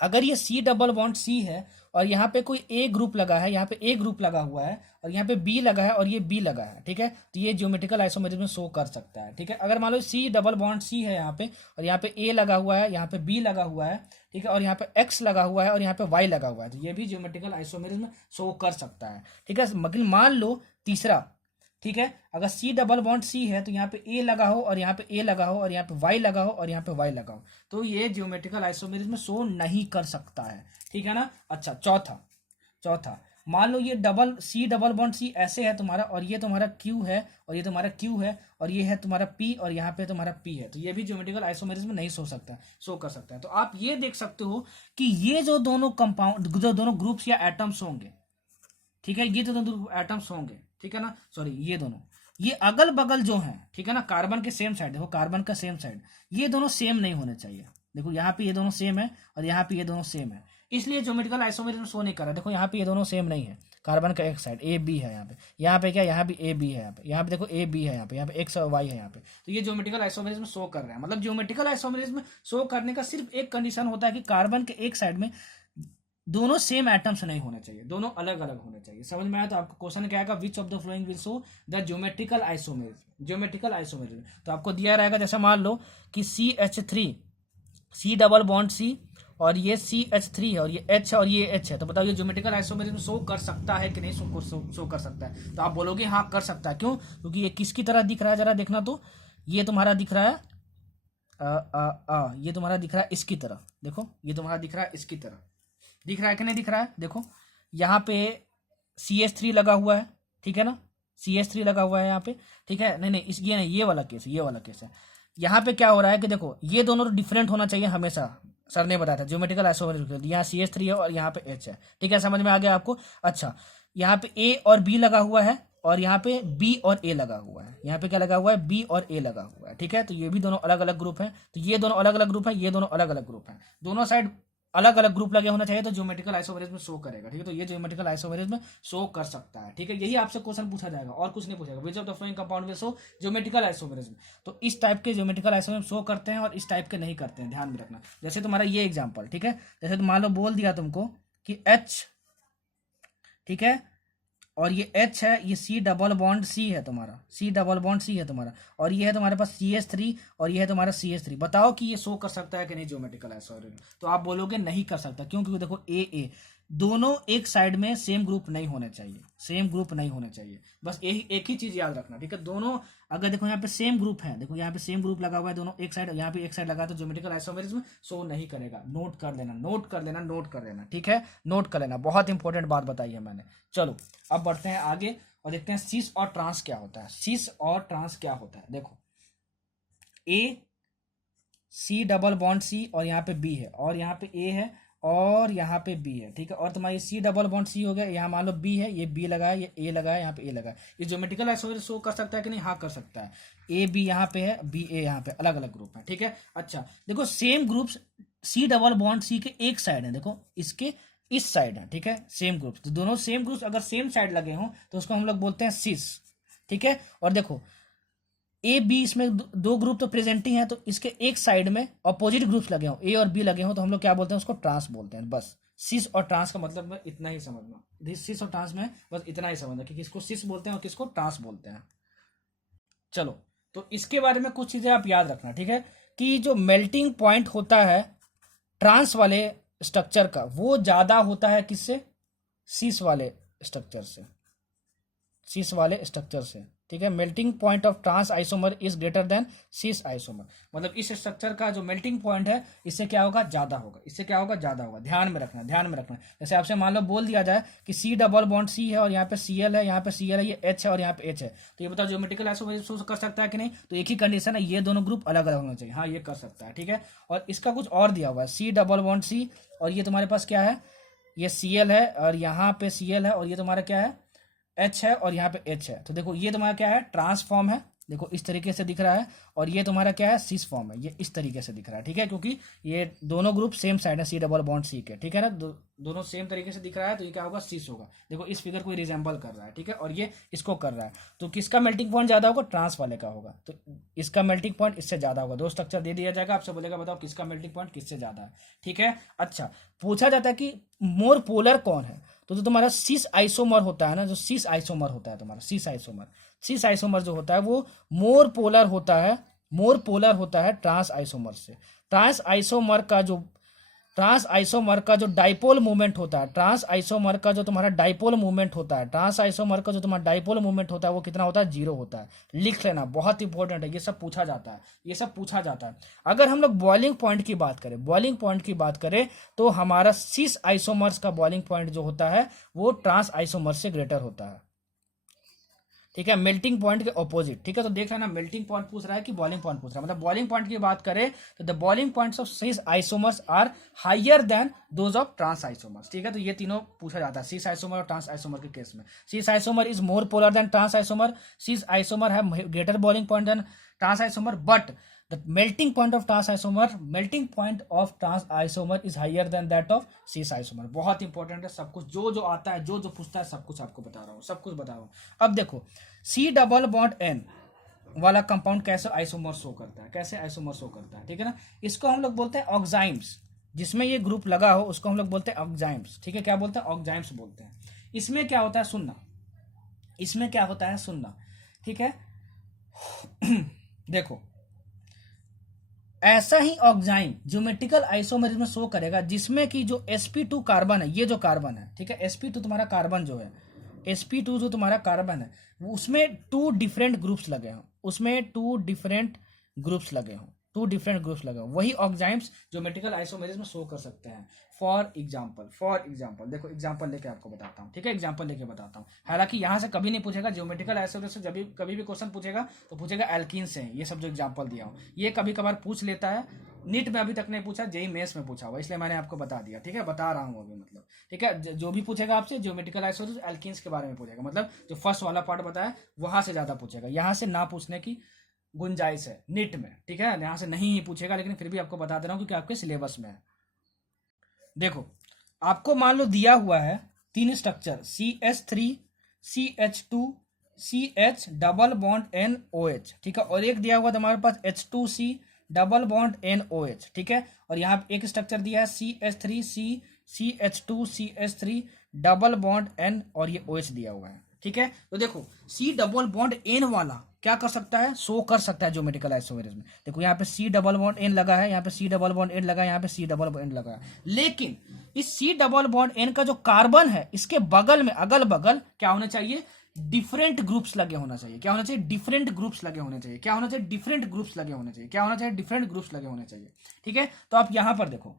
अगर ये C डबल बॉन्ड C है और यहाँ पे कोई A ग्रुप लगा है, यहाँ पे A ग्रुप लगा हुआ है, और यहाँ पे B लगा है और ये B लगा है, ठीक है, तो ये ज्योमेट्रिकल आइसोमेरिज्म में शो कर सकता है, ठीक है। अगर मान लो C डबल बॉन्ड C है यहाँ पे, और यहाँ पे A लगा हुआ है, यहाँ पे B लगा हुआ है, ठीक है, और यहाँ पे X लगा हुआ है और यहाँ पे Y लगा हुआ है, तो ये भी ज्योमेट्रिकल आइसोमेरिज्म शो कर सकता है, ठीक है। मगर मान लो तीसरा, ठीक है, अगर C डबल बॉन्ड C है तो यहाँ पे A लगा हो और यहाँ पे A लगा हो और यहाँ पे Y लगा हो और यहाँ पे Y लगा हो, तो ये ज्योमेट्रिकल आइसोमेरिज्म शो नहीं कर सकता है, ठीक है ना। अच्छा, चौथा मान लो ये C डबल बॉन्ड C ऐसे है तुम्हारा, और ये तुम्हारा Q है, और ये तुम्हारा Q है, और ये है तुम्हारा P, और यहाँ पे तुम्हारा P है, तो ये भी ज्योमेट्रिकल आइसोमेरिज्म नहीं शो कर सकता है। तो आप ये देख सकते हो कि ये जो दोनों कंपाउंड, जो दोनों ग्रुप्स या एटम्स होंगे, ठीक है, ये दोनों एटम्स होंगे, ठीक है ना, सॉरी ये दोनों, ये अगल बगल जो हैं, ठीक है ना, कार्बन के सेम साइड, देखो कार्बन का सेम साइड, ये दोनों सेम नहीं होने चाहिए। देखो यहाँ पे ये दोनों सेम है और यहाँ पे ये दोनों सेम है, इसलिए ज्योमेट्रिकल आइसोमेरिज्म शो नहीं कर रहा। देखो यहाँ पे ये दोनों सेम नहीं है, कार्बन का एक साइड ए बी है, यहाँ पे क्या, यहाँ भी ए बी है, यहाँ पे देखो ए बी है, यहाँ पे एक्स और वाई है यहाँ पे, तो ये ज्योमेट्रिकल आइसोमेरिज्म शो कर रहा है। मतलब ज्योमेट्रिकल आइसोमेरिज्म शो करने का सिर्फ एक कंडीशन होता है कि कार्बन के एक साइड में दोनों सेम एटम्स नहीं होने चाहिए, दोनों अलग अलग होने चाहिए। समझ में आया? तो आपको क्वेश्चन क्या आएगा, विच of the flowing will show the geometrical isomerism, geometrical isomerism. तो आपको दिया रहेगा, जैसे मान लो कि CH3, C double bond C, और ये CH3 है, और ये H है, और ये H है, तो बताओ ये ज्योमेट्रिकल आइसोमेरिज्म शो कर सकता है कि नहीं शो कर सकता है? तो आप बोलोगे हाँ कर सकता है। क्यों? क्योंकि ये किसकी तरह दिख रहा है, जरा देखना। तो ये तुम्हारा दिख रहा है ये तुम्हारा दिख रहा है इसकी तरह, देखो ये तुम्हारा दिख रहा है इसकी तरह, दिख रहा है कि नहीं दिख रहा है? देखो यहाँ पे CH3 लगा हुआ है, ठीक है ना, CH3 लगा हुआ है यहाँ पे, ठीक है। नहीं नहीं, ये नहीं, ये वाला केस, ये वाला केस है। यहाँ पे क्या हो रहा है कि देखो ये दोनों डिफरेंट होना चाहिए हमेशा, सर ने बताया था ज्योमेट्रिकल आइसोमेरिज्म। यहाँ CH3 है और यहाँ पे H है, ठीक है, समझ में आ गया आपको? अच्छा, यहाँ पे A और B लगा हुआ है, और यहाँ पे B और A लगा हुआ है। यहाँ पे क्या लगा हुआ है? B और A लगा हुआ है, ठीक है। तो ये भी दोनों अलग अलग ग्रुप हैं, तो ये दोनों अलग अलग ग्रुप है, ये दोनों अलग अलग ग्रुप है, दोनों साइड अलग अलग ग्रुप लगे होना चाहिए, तो ज्योमेट्रिकल आइसोमेरिज्म शो करेगा, ठीक है। तो ये ज्योमेट्रिकल आइसोमेरिज्म शो कर सकता है, ठीक है। यही आपसे क्वेश्चन पूछा जाएगा और कुछ नहीं पूछेगा, which of the following compound will show geometrical isomerism. तो इस टाइप के ज्योमेट्रिकल आइसोमेरिज्म शो करते हैं और इस टाइप के नहीं करते हैं, ध्यान में रखना। जैसे तुम्हारा ये एग्जाम्पल, ठीक है, जैसे तो मान लो बोल दिया तुमको कि H, ठीक है, और ये H है, ये C डबल बॉन्ड C है तुम्हारा, C डबल बॉन्ड C है तुम्हारा, और ये है तुम्हारे पास CH3, और ये है तुम्हारा CH3। बताओ कि ये शो कर सकता है कि नहीं ज्योमेट्रिकल आइसोमेरिज्म? तो आप बोलोगे नहीं कर सकता। क्यों? क्योंकि देखो A दोनों एक साइड में सेम ग्रुप नहीं होने चाहिए, सेम ग्रुप नहीं होने चाहिए। बस एक ही चीज याद रखना, ठीक है। दोनों अगर देखो यहाँ पे सेम ग्रुप है, देखो यहाँ पे सेम ग्रुप लगा हुआ है, दोनों एक साइड, यहाँ पे एक साइड लगा, तो ज्योमेट्रिकल आइसोमेरिज्म शो नहीं करेगा। नोट कर लेना, नोट कर लेना, नोट कर लेना, ठीक है, नोट कर लेना। बहुत इंपॉर्टेंट बात बताई है मैंने। चलो अब बढ़ते हैं आगे और देखते हैं सिस और ट्रांस क्या होता है। सिस और ट्रांस क्या होता है? देखो A C double bond C, और यहाँ पे B है, और यहाँ पे A है, और यहाँ पे B है, ठीक है। और तुम्हारी C डबल बॉन्ड C हो गया, यहाँ मान लो B है, ये B लगा है, ये A लगा है, यहाँ पे A लगा है। ये ज्योमेट्रिकल आइसोमेरिज्म शो कर सकता है कि नहीं? हाँ कर सकता है। A B यहाँ पे है, B A यहाँ पे, अलग अलग ग्रुप है, ठीक है। अच्छा देखो same groups C double bond C के एक साइड है, देखो इसके इस साइड है, ठीक है, सेम ग्रुप्स। तो दोनों सेम ग्रुप्स अगर सेम साइड लगे हों तो उसको हम लोग बोलते हैं सिस, ठीक है। और देखो ए बी, इसमें दो ग्रुप तो प्रेजेंट ही हैं, तो इसके एक साइड में अपोजिट ग्रुप्स लगे हों, ए और बी लगे हों, तो हम लोग क्या बोलते हैं? उसको ट्रांस बोलते हैं। बस सिस और ट्रांस का मतलब में इतना ही समझना, सिस और ट्रांस में बस इतना ही समझना कि किसको सिस बोलते हैं और किसको ट्रांस बोलते हैं। चलो तो इसके बारे में कुछ चीजें आप याद रखना, ठीक है, कि जो मेल्टिंग पॉइंट होता है ट्रांस वाले स्ट्रक्चर का, वो ज्यादा होता है किससे? सिस वाले स्ट्रक्चर से, सिस वाले स्ट्रक्चर से, ठीक है। Melting point of trans isomer is greater than cis isomer. मतलब इस स्ट्रक्चर का जो मेल्टिंग पॉइंट है इससे क्या होगा? ज्यादा होगा, इससे क्या होगा? ज्यादा होगा। ध्यान में रखना, ध्यान में रखना। जैसे आपसे मान लो बोल दिया जाए कि C डबल बॉन्ड C है, और यहाँ पे Cl है, यहाँ पे Cl है, ये H है, और यहाँ पे H है, तो ये बताओ ज्योमेट्रिकल आइसोमरिज्म कर सकता है कि नहीं? तो एक ही कंडीशन है, ये दोनों ग्रुप अलग अलग होना चाहिए। हाँ ये कर सकता है, ठीक है। और इसका कुछ और दिया हुआ है, C डबल बॉन्ड C, और ये तुम्हारे पास क्या है? ये Cl है, और यहाँ पे Cl है, और ये तुम्हारा क्या है? H है, और यहाँ पे H है। तो देखो ये तुम्हारा क्या है? ट्रांसफॉर्म है, देखो इस तरीके से दिख रहा है, और ये तुम्हारा क्या है? सिस फॉर्म है, ये इस तरीके से दिख रहा है, ठीक है। क्योंकि ये दोनों ग्रुप सेम साइड है, C डबल बॉन्ड C के, ठीक है ना। दोनों सेम तरीके से दिख रहा है, तो ये क्या होगा? सिस होगा। देखो इस फिगर को रिजेंबल कर रहा है, ठीक है, और ये इसको कर रहा है, तो किसका मेल्टिंग पॉइंट ज्यादा होगा? ट्रांस वाले का होगा। तो इसका मेल्टिंग पॉइंट इससे ज्यादा होगा। दो स्ट्रक्चर दे दिया जाएगा, आपसे बोलेगा बताओ किसका मेल्टिंग पॉइंट किससे ज्यादा है, ठीक है। अच्छा पूछा जाता है कि मोर पोलर कौन है? तो जो तुम्हारा सिस आइसोमर होता है ना, जो सिस आइसोमर होता है तुम्हारा, सिस आइसोमर जो होता है वो मोर पोलर होता है, मोर पोलर होता है ट्रांस आइसोमर से। ट्रांस आइसोमर का जो डाइपोल मूवमेंट होता है, ट्रांस आइसोमर का जो तुम्हारा डाइपोल मूवमेंट होता है, ट्रांस आइसोमर का जो तुम्हारा डाइपोल मूवमेंट होता है वो कितना होता है? 0 होता है। लिख लेना, बहुत इंपॉर्टेंट है, ये सब पूछा जाता है, ये सब पूछा जाता है। अगर हम लोग बॉइलिंग पॉइंट की बात करें, बॉइलिंग पॉइंट की बात करें, तो हमारा सिस आइसोमर्स का बॉइलिंग पॉइंट जो होता है वो ट्रांस आइसोमर से ग्रेटर होता है, ठीक है, मेल्टिंग पॉइंट के ऑपोजिट, ठीक है। तो देख लेना, मेल्टिंग पॉइंट पूछ रहा है कि बॉइलिंग पॉइंट पूछ रहा है। मतलब बॉइलिंग पॉइंट की बात करें तो the boiling points of cis isomers are higher than those of trans isomers, ठीक है। तो ये तीनों पूछा जाता है सिस आइसोमर और ट्रांस आइसोमर के केस में। Cis isomer is more polar than trans isomer, cis isomer है greater boiling point than trans isomer, but the melting point of trans isomer is higher than that of cis isomer। बहुत important है, सब कुछ जो जो आता है, जो जो पूछता है, सब कुछ आपको बता रहा हूँ, सब कुछ बता रहा हूँ। अब देखो C डबल बॉन्ड N वाला कंपाउंड कैसे आइसोमर शो करता है, कैसे आइसोमर शो करता है, ठीक है ना। इसको हम लोग बोलते हैं ऑक्साइम्स, जिसमें ये ग्रुप लगा हो उसको हम लोग बोलते हैं ऑक्जाइम्स। ठीक है, क्या बोलते हैं? ऑक्जाइम्स बोलते हैं। इसमें क्या होता है? सुनना, इसमें क्या होता है? सुनना। ठीक है देखो, ऐसा ही ऑक्जाइम ज्योमेट्रिकल आइसोमेरिज्म में शो करेगा जिसमें कि जो sp2 कार्बन है, ये जो कार्बन है, ठीक है, sp2 तुम्हारा कार्बन जो है, sp2 जो तुम्हारा कार्बन है, वो उसमें टू डिफरेंट ग्रुप्स लगे हों, उसमें टू डिफरेंट ग्रुप्स लगे हों, टू डिफरेंट ग्रुप्स लगे हों, वही ऑक्जाइम्स ज्योमेट्रिकल आइसोमेरिज्म में शो कर सकते हैं। फॉर एग्जाम्पल देखो, एग्जाम्पल लेके आपको बताता हूँ। ठीक है, एग्जाम्पल लेके बताता हूँ। हालांकि यहाँ से कभी नहीं पूछेगा ज्योमेट्रिकल आइसोमेरिज्म से, जब कभी भी क्वेश्चन पूछेगा तो पूछेगा एल्कीन से, ये सब जो एग्जाम्पल दिया हूँ। ये कभी कभार पूछ लेता है, नीट में अभी तक नहीं पूछा, जेई मेंस में पूछा हुआ, इसलिए मैंने आपको बता दिया। ठीक है, बता रहा हूँ अभी, मतलब ठीक है, जो भी पूछेगा आपसे ज्योमेट्रिकल आइसोमेरिज्म एल्कीन्स के बारे में पूछेगा, मतलब जो फर्स्ट वाला पार्ट बताया वहां से ज्यादा पूछेगा, यहाँ से ना पूछने की गुंजाइश है नीट में। ठीक है, यहाँ से नहीं ही पूछेगा, लेकिन फिर भी आपको बता दे रहा हूँ क्योंकि आपके सिलेबस में है। देखो, आपको मान लो दिया हुआ है तीन structure CH3 CH2 CH double bond NOH। ठीक है, और एक दिया हुआ तुम्हारे पास H2C डबल बॉन्ड NOH। ठीक है, और यहाँ एक स्ट्रक्चर दिया है CH3C CH2 CH3 double bond N और ये OH दिया हुआ है। ठीक है, तो देखो C डबल बॉन्ड N वाला क्या कर सकता है? शो कर सकता है ज्योमेट्रिकल आइसोमेरिज्म में। देखो यहाँ पे C डबल बॉन्ड N लगा है, यहाँ पे C डबल बॉन्ड N लगा है, यहाँ पे C डबल बॉन्ड N लगा है, लेकिन इस C डबल बॉन्ड N का जो कार्बन है इसके बगल में, अगल बगल क्या होना चाहिए? डिफरेंट ग्रुप्स लगे होना चाहिए। क्या होना चाहिए? डिफरेंट ग्रुप्स लगे होने चाहिए। क्या होना चाहिए? डिफरेंट ग्रुप्स लगे होने चाहिए। क्या होना चाहिए? डिफरेंट ग्रुप्स लगे होने चाहिए। ठीक है, तो आप यहां पर देखो,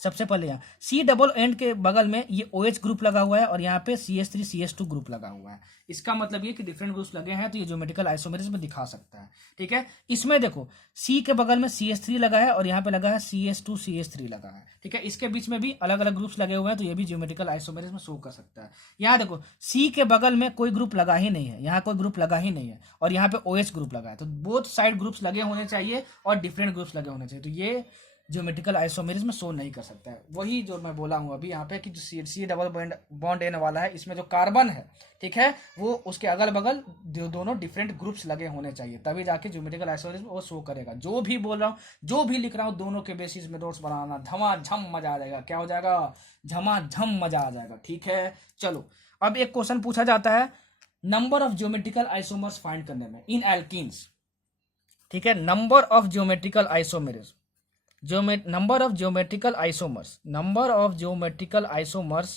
सबसे पहले यहाँ C डबल एंड के बगल में ये OH ग्रुप लगा हुआ है और यहाँ पे CH3 CH2 ग्रुप लगा हुआ है। इसका मतलब ये कि डिफरेंट ग्रुप्स लगे हैं, तो ये ज्योमेट्रिकल आइसोमेरिज्म में दिखा सकता है। ठीक है, इसमें देखो C के बगल में CH3 लगा है और यहाँ पे लगा है CH2 CH3 लगा है। ठीक है, इसके बीच में भी अलग अलग ग्रुप्स लगे हुए हैं, तो ये भी ज्योमेट्रिकल आइसोमेरिज्म में शो कर सकता है। यहाँ देखो C के बगल में कोई ग्रुप लगा ही नहीं है, यहाँ कोई ग्रुप लगा ही नहीं है, और यहाँ पे OH ग्रुप लगा है, तो बोथ साइड ग्रुप्स लगे होने चाहिए और डिफरेंट ग्रुप्स लगे होने चाहिए, तो ये ज्योमेट्रिकल आइसोमेरिज्म में शो नहीं कर सकता है। वही जो मैं बोला हूँ अभी यहाँ पे कि जो C डबल बॉन्ड N वाला है, इसमें जो कार्बन है, ठीक है, वो उसके अगल बगल दोनों डिफरेंट ग्रुप्स लगे होने चाहिए, तभी जाके ज्योमेट्रिकल आइसोमेरिज्म वो शो करेगा। जो भी बोल रहा हूँ, जो भी लिख रहा हूँ, दोनों के बेसिस में नोट्स बनाना, झमाझम मजा आ जाएगा। क्या हो जाएगा? झमाझम मजा आ जाएगा। ठीक है, चलो अब एक क्वेश्चन पूछा जाता है number of geometrical isomers find करने में इन एल्कीन्स। ठीक है, number of geometrical isomerism, number of geometrical isomers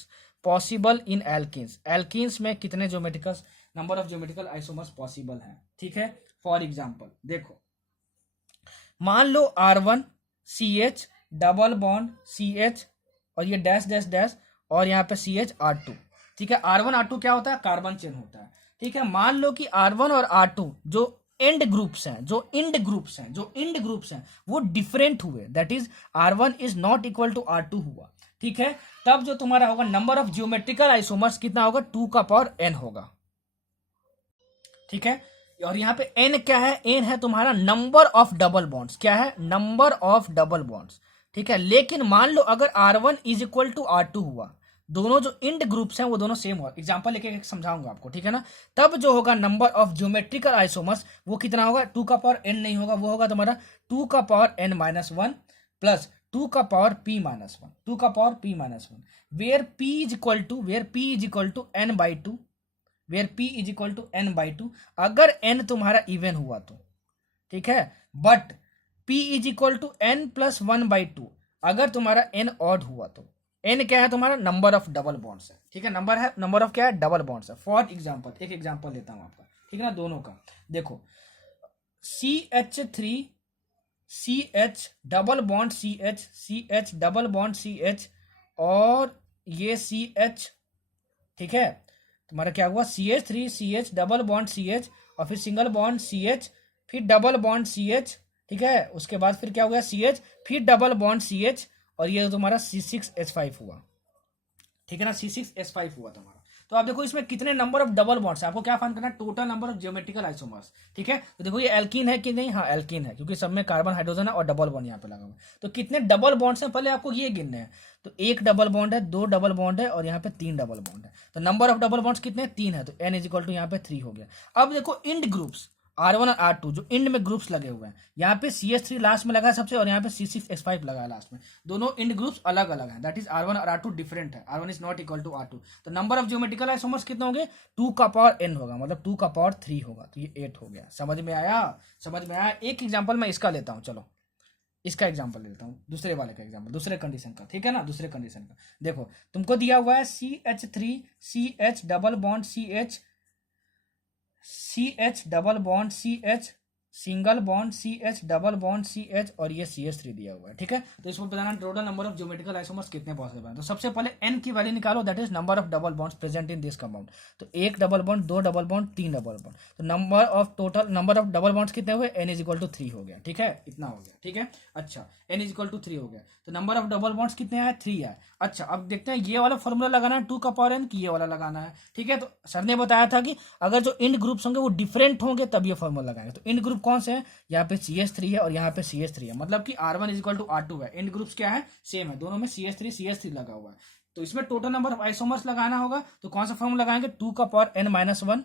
possible in alkenes में कितने geometrical number of geometrical isomers possible हैं। ठीक है, फॉर एग्जांपल देखो, मान लो R1 CH double bond CH और ये डैश डैश डैश और यहाँ पे CH R2। ठीक है, R1 R2 क्या होता है? कार्बन चेन होता है। ठीक है, मान लो कि R1 और R2 जो एंड ग्रुप्स हैं, जो इंड ग्रुप्स हैं वो डिफरेंट हुए, that is R1 is not equal to R2 हुआ। ठीक है, तब जो तुम्हारा होगा नंबर ऑफ ज्योमेट्रिकल आइसोमर्स कितना होगा? 2 का पावर n होगा। ठीक है, और यहाँ पे n क्या है? n है तुम्हारा नंबर ऑफ डबल बॉन्ड्स। क्या है? Number of double bonds. ठीक है, लेकिन मान लो अगर R1 is equal to R2 हुआ, दोनों जो इंड ग्रुप्स हैं वो दोनों सेम हो, एग्जांपल लेके समझाऊंगा आपको। ठीक है ना, तब जो होगा नंबर ऑफ ज्योमेट्रिकल आइसोमर्स वो कितना होगा? 2 का पावर n नहीं होगा, वो होगा तुम्हारा 2 का पावर n माइनस 1 प्लस 2 का पावर p माइनस 1, 2 का power p minus 1, where p is equal to n by 2, where p is equal to n by 2। अगर n तुम्हारा इवन हुआ तो, ठीक है, but p is equal to n plus 1 by 2। अगर तुम्हारा n ऑड हुआ तो n क्या है? तुम्हारा नंबर ऑफ डबल बॉन्ड्स है। ठीक है, नंबर ऑफ क्या है? डबल बॉन्ड्स है। फॉर एग्जांपल, एक एग्जांपल लेता हूं आपका, ठीक है ना, दोनों का। देखो CH3 CH double bond CH double bond CH और ये CH। ठीक है, तुम्हारा क्या हुआ? CH3 CH double bond CH और फिर सिंगल बॉन्ड CH, फिर डबल बॉन्ड CH। ठीक है, उसके बाद फिर क्या हुआ? CH फिर डबल बॉन्ड CH और ये तुम्हारा C6H5 हुआ। ठीक है ना, C6H5 हुआ तुम्हारा। तो आप देखो इसमें कितने नंबर ऑफ डबल बॉन्ड्स है, आपको क्या फाइंड करना है? Total number of geometrical isomers. ठीक है, तो देखो ये एल्कीन है कि नहीं? हाँ एल्कीन है, क्योंकि सब में कार्बन हाइड्रोजन है और डबल बॉन्ड यहाँ पे लगा हुआ है। तो कितने डबल बॉन्ड्स हैं पहले आपको ये गिनने हैं। तो एक डबल बॉन्ड है, 2 डबल बॉन्ड है और यहाँ पे 3 डबल बॉन्ड है। तो नंबर ऑफ डबल बॉन्ड्स कितने? 3 है, तो n इज इक्वल टू यहाँ पे 3 हो गया। अब देखो इंड ग्रुप्स, R1 और R2 जो इंड में ग्रुप्स लगे हुए हैं, यहाँ पे CH3 लास्ट में लगा है सबसे, और यहाँ पे C6H5 लगा है लास्ट में, दोनों इंड ग्रुप्स अलग अलग हैं, दैट इज R1 और R2 डिफरेंट है, R1 is not equal to R2। तो नंबर ऑफ ज्योमेट्रिकल आइसोमर्स कितने होंगे, 2 का पावर n होगा, मतलब 2 का पावर 3 होगा, तो ये 8 हो गया। समझ में आया, समझ में आया। एक एग्जाम्पल मैं इसका लेता हूँ, चलो इसका एग्जांपल लेता हूँ, दूसरे वाले का एग्जांपल, दूसरे कंडीशन का, ठीक है ना, दूसरे कंडीशन का। देखो तुमको दिया हुआ है CH3 CH double bond CH double bond CH single bond CH double bond CH और ये CH3 दिया हुआ है, ठीक है। तो इसमें बताना total number of geometrical isomers कितने पॉसिबल हैं। तो सबसे पहले n की वैल्यू निकालो, that is number of double bonds present in this compound. तो एक डबल बॉन्ड, दो डबल बॉन्ड, तीन डबल बॉन्ड, तो number of total number of double bonds कितने हुए, n इज इक्वल टू 3 हो गया, ठीक है, इतना हो गया, ठीक है। अच्छा n इज इक्वल टू 3 हो गया, तो नंबर ऑफ डबल बॉन्ड्स कितने आए, 3 आए। अच्छा अब देखते हैं ये वाला फॉर्मूला लगाना है 2 का पावर n की ये वाला लगाना है, ठीक है। तो सर ने बताया था कि अगर जो इंड ग्रुप्स होंगे वो डिफरेंट होंगे तब ये फॉर्मूला लगाएंगे। तो इंड ग्रुप कौन से हैं, यहाँ पे CH3 है और यहाँ पे CH3 है, मतलब कि R1 is equal to R2 है। इंड ग्रुप्स क्या है, सेम है, दोनों में CH3 लगा हुआ है। तो इसमें टोटल नंबर ऑफ आइसोमर्स लगाना होगा, तो कौन सा फॉर्मूला लगाएंगे, 2 का पावर n-1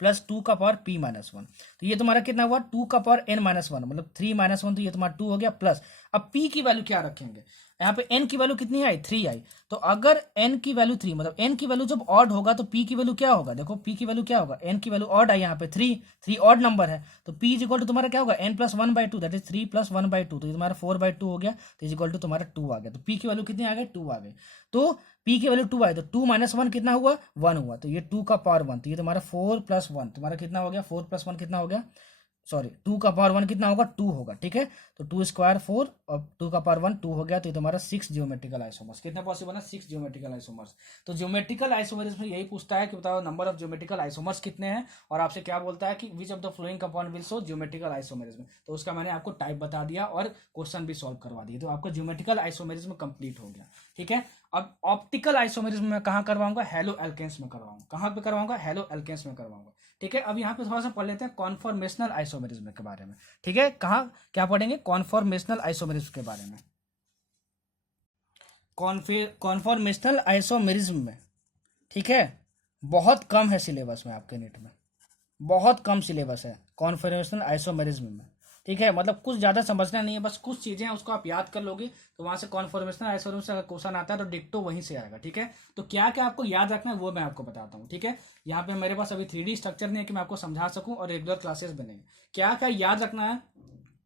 प्लस 2 का पावर p-1। तो ये तुम्हारा कितना हुआ, 2 का पावर n-1 मतलब 3-1, तो ये तुम्हारा 2 हो गया, प्लस अब p की वैल्यू क्या रखेंगे, यहाँ पे n की वैल्यू कितनी आई, 3 आई। तो अगर n की वैल्यू 3, मतलब n की वैल्यू जब ऑड होगा तो p की वैल्यू क्या होगा, देखो p की वैल्यू क्या होगा, n की वैल्यू ऑड आई, यहाँ पे 3 ऑड नंबर है, तो p इज इक्वल टू तुम्हारा क्या होगा, n plus 1/2, that is 3 plus 1/2, तो ये तुम्हारा 4/2 हो गया, तो इज इक्वल टू तुम्हारा 2 आ गया। तो p की वैल्यू कितनी आ गई, 2 आ गई। तो p की वैल्यू 2 आई, तो 2 माइनस 1 कितना हुआ, 1 हुआ, तो ये 2 का पावर 1, तो ये तुम्हारा 4 प्लस 1 तुम्हारा कितना हो गया, 4 प्लस 1 कितना हो गया, सॉरी 2 का पावर 1 कितना होगा, 2 होगा, ठीक है। तो 2 स्क्वायर 4 और 2 का पावर 1 2 हो गया, तो ये तुम्हारा 6 जियोमेट्रिकल आइसोमर्स कितने पॉसिबल है, 6 जियोमेट्रिकल आइसोमर्स। तो जियोमेट्रिकल आइसोमर्स में यही पूछता है कि बताओ नंबर ऑफ जियोमेट्रिकल आइसोमर्स कितने हैं, और आपसे क्या बोलता है कि विच of the flowing compound will show geometrical isomerism. तो उसका मैंने आपको टाइप बता दिया और क्वेश्चन भी सॉल्व करवा दिया, तो आपका जियोमेट्रिकल आइसोमरिज्म कंप्लीट हो गया, ठीक है। अब ऑप्टिकल आइसोमरिज्म में कहाँ करवाऊंगा, हेलो एल्केन्स में करवाऊंगा, कहाँ पे करवाऊंगा, हेलो एल्केन्स में करवाऊंगा, ठीक है। अब यहाँ पे थोड़ा सा पढ़ लेते हैं कॉन्फॉर्मेशनल आइसोमेरिज्म के बारे में, ठीक है। कहाँ क्या पढ़ेंगे, कॉन्फॉर्मेशनल आइसोमेरिज्म के बारे में। कॉन्फॉर्मेशनल आइसोमेरिज्म में, ठीक है, बहुत कम है सिलेबस में, आपके नीट में बहुत कम सिलेबस है कॉन्फॉर्मेशनल आइसोमेरिज्म में, ठीक है। मतलब कुछ ज्यादा समझना नहीं है, बस कुछ चीजें हैं उसको आप याद कर लोगे, तो वहां से कॉन्फॉर्मेशनल आइसोमेरिज्म से अगर क्वेश्चन आता है तो डिक्टो वहीं से आएगा, ठीक है। तो क्या क्या आपको याद रखना है वो मैं आपको बताता हूँ, ठीक है। यहाँ पे मेरे पास अभी 3D स्ट्रक्चर नहीं है कि मैं आपको समझा सकूं और रेगुलर क्लासेस बनेंगे, क्या क्या याद रखना है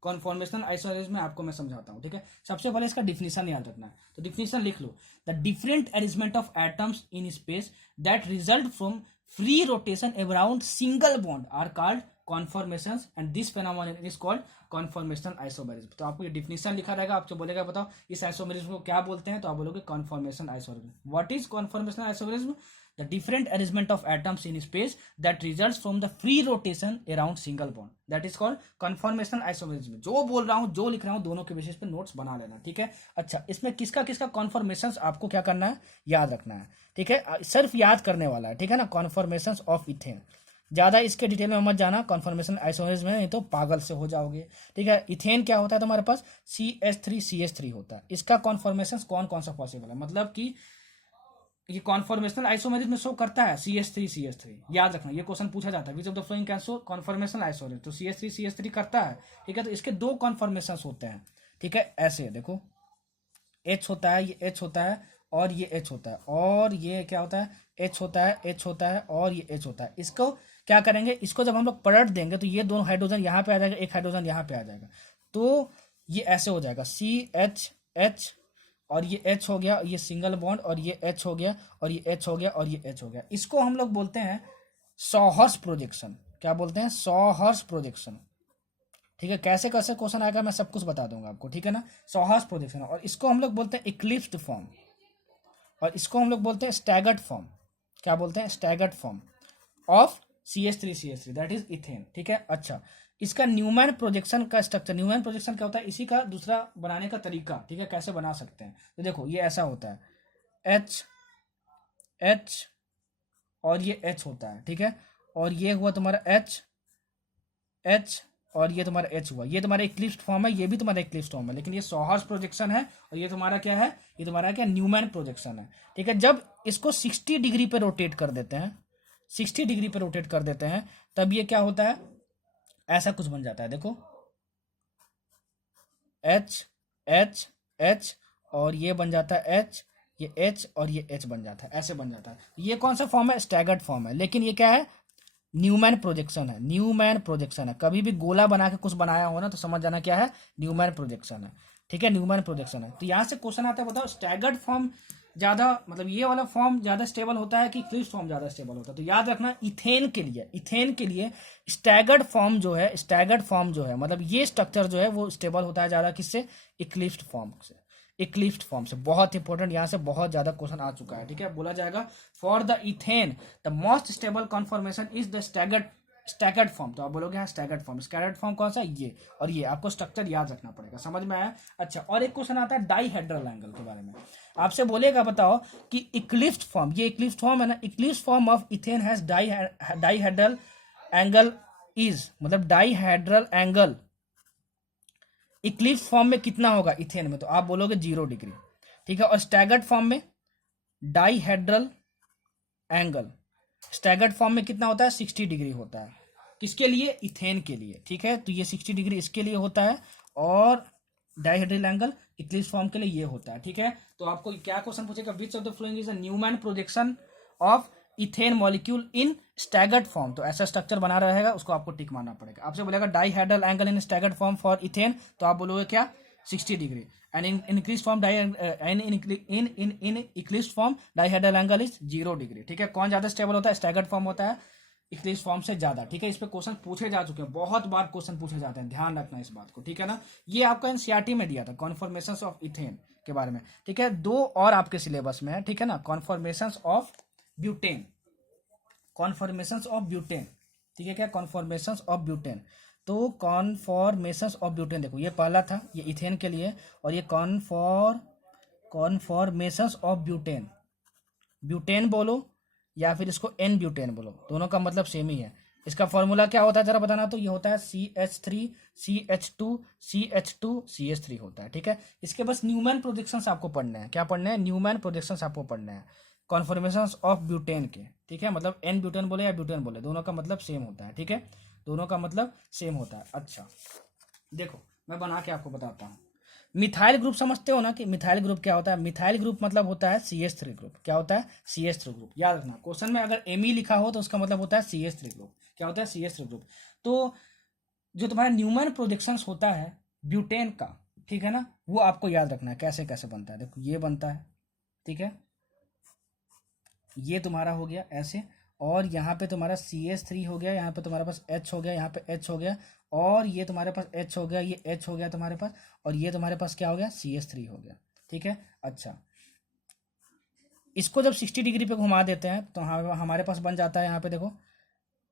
कॉन्फॉर्मेशनल आइसोमेरिज्म में आपको मैं समझाता हूँ, ठीक है। सबसे पहले इसका डिफिनीशन याद रखना है, तो डिफिनीशन लिख लो, the different arrangement of atoms in space that result from free rotation around single bond are called conformations and this phenomenon is called conformational isomerism. तो आपको ये डिफिनीशन लिखा रहेगा, आपको बोलेगा बताओ इस आइसोमेरिज्म को क्या बोलते हैं, तो आप बोलोगे conformational isomerism. What is conformational isomerism, the different arrangement of atoms in space that results from the free rotation around single bond, that is called conformational isomerism। जो बोल रहा हूं जो लिख रहा हूं दोनों के बेसिस पे नोट्स बना लेना, ठीक है। अच्छा इसमें किसका किसका कॉन्फॉर्मेशंस आपको क्या करना है, याद रखना है, ठीक है, सिर्फ याद करने वाला है, ठीक है ना। कॉन्फॉर्मेशंस ऑफ इथेन, ज्यादा इसके डिटेल में मत जाना कॉन्फॉर्मेशन आइसोमेरिज्म में, नहीं तो पागल से हो जाओगे, ठीक है। इथेन क्या होता है तुम्हारे पास, CH3CH3 होता है, इसका कॉन्फॉर्मेशन कौन कौन सा पॉसिबल है, मतलब कि ये कॉन्फॉर्मेशनल आइसोमेरिज्म में शो करता है CH3CH3, याद रखना ये क्वेश्चन पूछा जाता है, विच of the following can show conformational isomerism. तो CH3CH3 करता है, ठीक है। तो इसके दो कॉन्फॉर्मेशंस होते हैं, ठीक है, ऐसे देखो H होता है, ये H होता है और ये H होता है, और ये क्या होता है, H होता है, H होता है और ये H होता है। इसको क्या करेंगे, इसको जब हम लोग पलट देंगे तो ये दोनों हाइड्रोजन यहाँ पे आ जाएगा, एक हाइड्रोजन यहाँ पे आ जाएगा, तो ये ऐसे हो जाएगा CH और ये H हो गया, ये सिंगल बॉन्ड और ये H हो गया और ये H हो गया और ये H हो गया। इसको हम लोग बोलते हैं सॉहर्स प्रोजेक्शन। क्या बोलते हैं, सॉहर्स प्रोजेक्शन, ठीक है। कैसे कैसे क्वेश्चन आएगा मैं सब कुछ बता दूंगा आपको, ठीक है ना। सॉहर्स प्रोजेक्शन, और इसको हम लोग बोलते हैं इक्लिप्स्ड फॉर्म, और इसको हम लोग बोलते हैं स्टैगर्ड फॉर्म। क्या बोलते हैं, staggered form of CH3CH3 that is ethane, ठीक है। अच्छा इसका न्यूमैन प्रोजेक्शन का स्ट्रक्चर, न्यूमैन प्रोजेक्शन क्या होता है, इसी का दूसरा बनाने का तरीका, ठीक है, कैसे बना सकते हैं। तो देखो ये ऐसा होता है H और ये H होता है, ठीक है, और ये हुआ तुम्हारा H और ये तुम्हारा H हुआ, ये तुम्हारा इक्लिप्स्ड फॉर्म है, ये भी तुम्हारा इक्लिप्स्ड फॉर्म है, लेकिन ये सॉहर्स प्रोजेक्शन है और ये तुम्हारा क्या है, ये तुम्हारा क्या न्यूमैन प्रोजेक्शन है, ठीक है। जब इसको 60 डिग्री पे रोटेट कर देते हैं, 60 डिग्री पे रोटेट कर देते हैं, तब ये क्या होता है, ऐसा कुछ बन जाता है, देखो एच एच एच, और ये बन जाता है एच, ये एच और ये एच बन जाता है, ऐसे बन जाता है। ये कौन सा फॉर्म है? स्टैगर्ड फॉर्म है। लेकिन ये क्या है? न्यूमैन प्रोजेक्शन है, न्यूमैन प्रोजेक्शन है। कभी भी गोला बना के कुछ बनाया हो ना तो समझ जाना क्या है, न्यूमैन प्रोजेक्शन है। ठीक है, न्यूमैन प्रोजेक्शन है। तो यहाँ से क्वेश्चन आता है, बताओ स्टैगर्ड फॉर्म ज़्यादा, मतलब ये वाला फॉर्म ज़्यादा स्टेबल होता है कि इक्लिप्स फॉर्म ज़्यादा स्टेबल होता है? तो याद रखना, इथेन के लिए, इथेन के लिए स्टैगर्ड फॉर्म जो है, स्टैगर्ड फॉर्म जो है, मतलब ये स्ट्रक्चर जो है वो स्टेबल होता है ज़्यादा किससे? इक्लिप्स्ड फॉर्म से, इक्लिप्स्ड फॉर्म से। बहुत इंपॉर्टेंट, यहाँ से बहुत ज़्यादा क्वेश्चन आ चुका है। ठीक है, बोला जाएगा for the ethane the most stable conformation is the staggered form. तो आप बोलोगे हाँ स्टैगर्ड फॉर्म, स्टैगर्ड फॉर्म कौन सा? ये और ये, आपको स्ट्रक्चर याद रखना पड़ेगा। समझ में आया? अच्छा, और एक क्वेश्चन आता है डाइहेड्रल एंगल के बारे में। आपसे बोलेगा बताओ कि इक्लिप्स्ड फॉर्म, ये इक्लिप्स्ड फॉर्म है ना, eclipsed form of ethane has dihedral angle is, मतलब डाइहेड्रल एंगल इक्लिप्स फॉर्म में कितना होगा इथेन में? तो आप बोलोगे 0 डिग्री। ठीक है, और स्टैगर्ड फॉर्म में डाइहेड्रल एंगल स्टैगर्ड फॉर्म में कितना होता है? 60 डिग्री होता है। किसके लिए? इथेन के लिए। ठीक है, तो ये 60 डिग्री इसके लिए होता है, और डाइहेड्रल एंगल इक्लिप्स फॉर्म के लिए ये होता है। ठीक है, तो आपको क्या क्वेश्चन पूछेगा? Which of the following is a Newman projection of ethane molecule in staggered form? तो ऐसा स्ट्रक्चर बना रहेगा, उसको आपको टिक मारना पड़ेगा। आपसे बोलेगा dihedral angle in staggered form for ethane, तो आप बोलोगे क्या? 60 degree. And in Eclipse form in Eclipse form dihedral angle is 0 degree. ठीक है, कौन ज्यादा स्टेबल होता है? स्टैगर्ड फॉर्म होता है इक्लिप्स फॉर्म से ज्यादा। ठीक है, इस पे क्वेश्चन पूछे जा चुके हैं, बहुत बार क्वेश्चन पूछे जाते हैं, ध्यान रखना इस बात को। ठीक है ना, ये आपको एनसीईआरटी में दिया था कॉन्फॉर्मेशंस ऑफ इथेन के बारे में। ठीक है, 2 और आपके सिलेबस में है। ठीक है ना, कॉन्फॉर्मेशंस ऑफ ब्यूटेन, कॉन्फॉर्मेशंस ऑफ ब्यूटेन। ठीक है, क्या? कॉन्फॉर्मेशंस ऑफ ब्यूटेन। तो कॉन्फॉर्मेशंस ऑफ ब्यूटेन, देखो ये पहला था, ये इथेन के लिए, और ये कॉन्फॉर्मेशंस ऑफ ब्यूटेन, ब्यूटेन बोलो या फिर इसको एन ब्यूटेन बोलो, दोनों का मतलब सेम ही है। इसका फॉर्मूला क्या होता है जरा बताना। तो ये होता है CH3 CH2 CH2 CH3 होता है। ठीक है, इसके बस न्यूमैन प्रोजेक्शंस आपको पढ़ने हैं। क्या पढ़ने हैं? न्यूमैन प्रोजेक्शंस आपको पढ़ने हैं कॉन्फॉर्मेशंस ऑफ ब्यूटेन के। ठीक है, मतलब एन ब्यूटेन बोले या ब्यूटेन बोले, दोनों का मतलब सेम होता है। ठीक है, दोनों का मतलब सेम होता है। अच्छा देखो, मैं बना के आपको बताता हूँ। मिथाइल ग्रुप समझते हो ना कि मिथाइल ग्रुप क्या होता है? मिथाइल ग्रुप मतलब होता है CH3 ग्रुप। क्या होता है? CH3 group. याद रखना, क्वेश्चन में अगर Me लिखा हो तो उसका मतलब होता है CH3 ग्रुप। क्या होता है? CH3 group. तो जो तुम्हारा न्यूमैन प्रोजेक्शंस होता है ब्यूटेन का, ठीक है ना, वो आपको याद रखना है कैसे कैसे बनता है। देखो ये बनता है, ठीक है, ये तुम्हारा हो गया ऐसे, और यहाँ पे तुम्हारा CH3 हो गया, यहाँ पे तुम्हारे पास H हो गया, यहाँ पे H हो गया, और ये तुम्हारे पास H हो गया, ये H हो गया तुम्हारे पास, और ये तुम्हारे पास क्या हो गया? CH3 हो गया। ठीक है, अच्छा इसको जब 60 डिग्री पे घुमा देते हैं तो हमारे पास बन जाता है, यहाँ पे देखो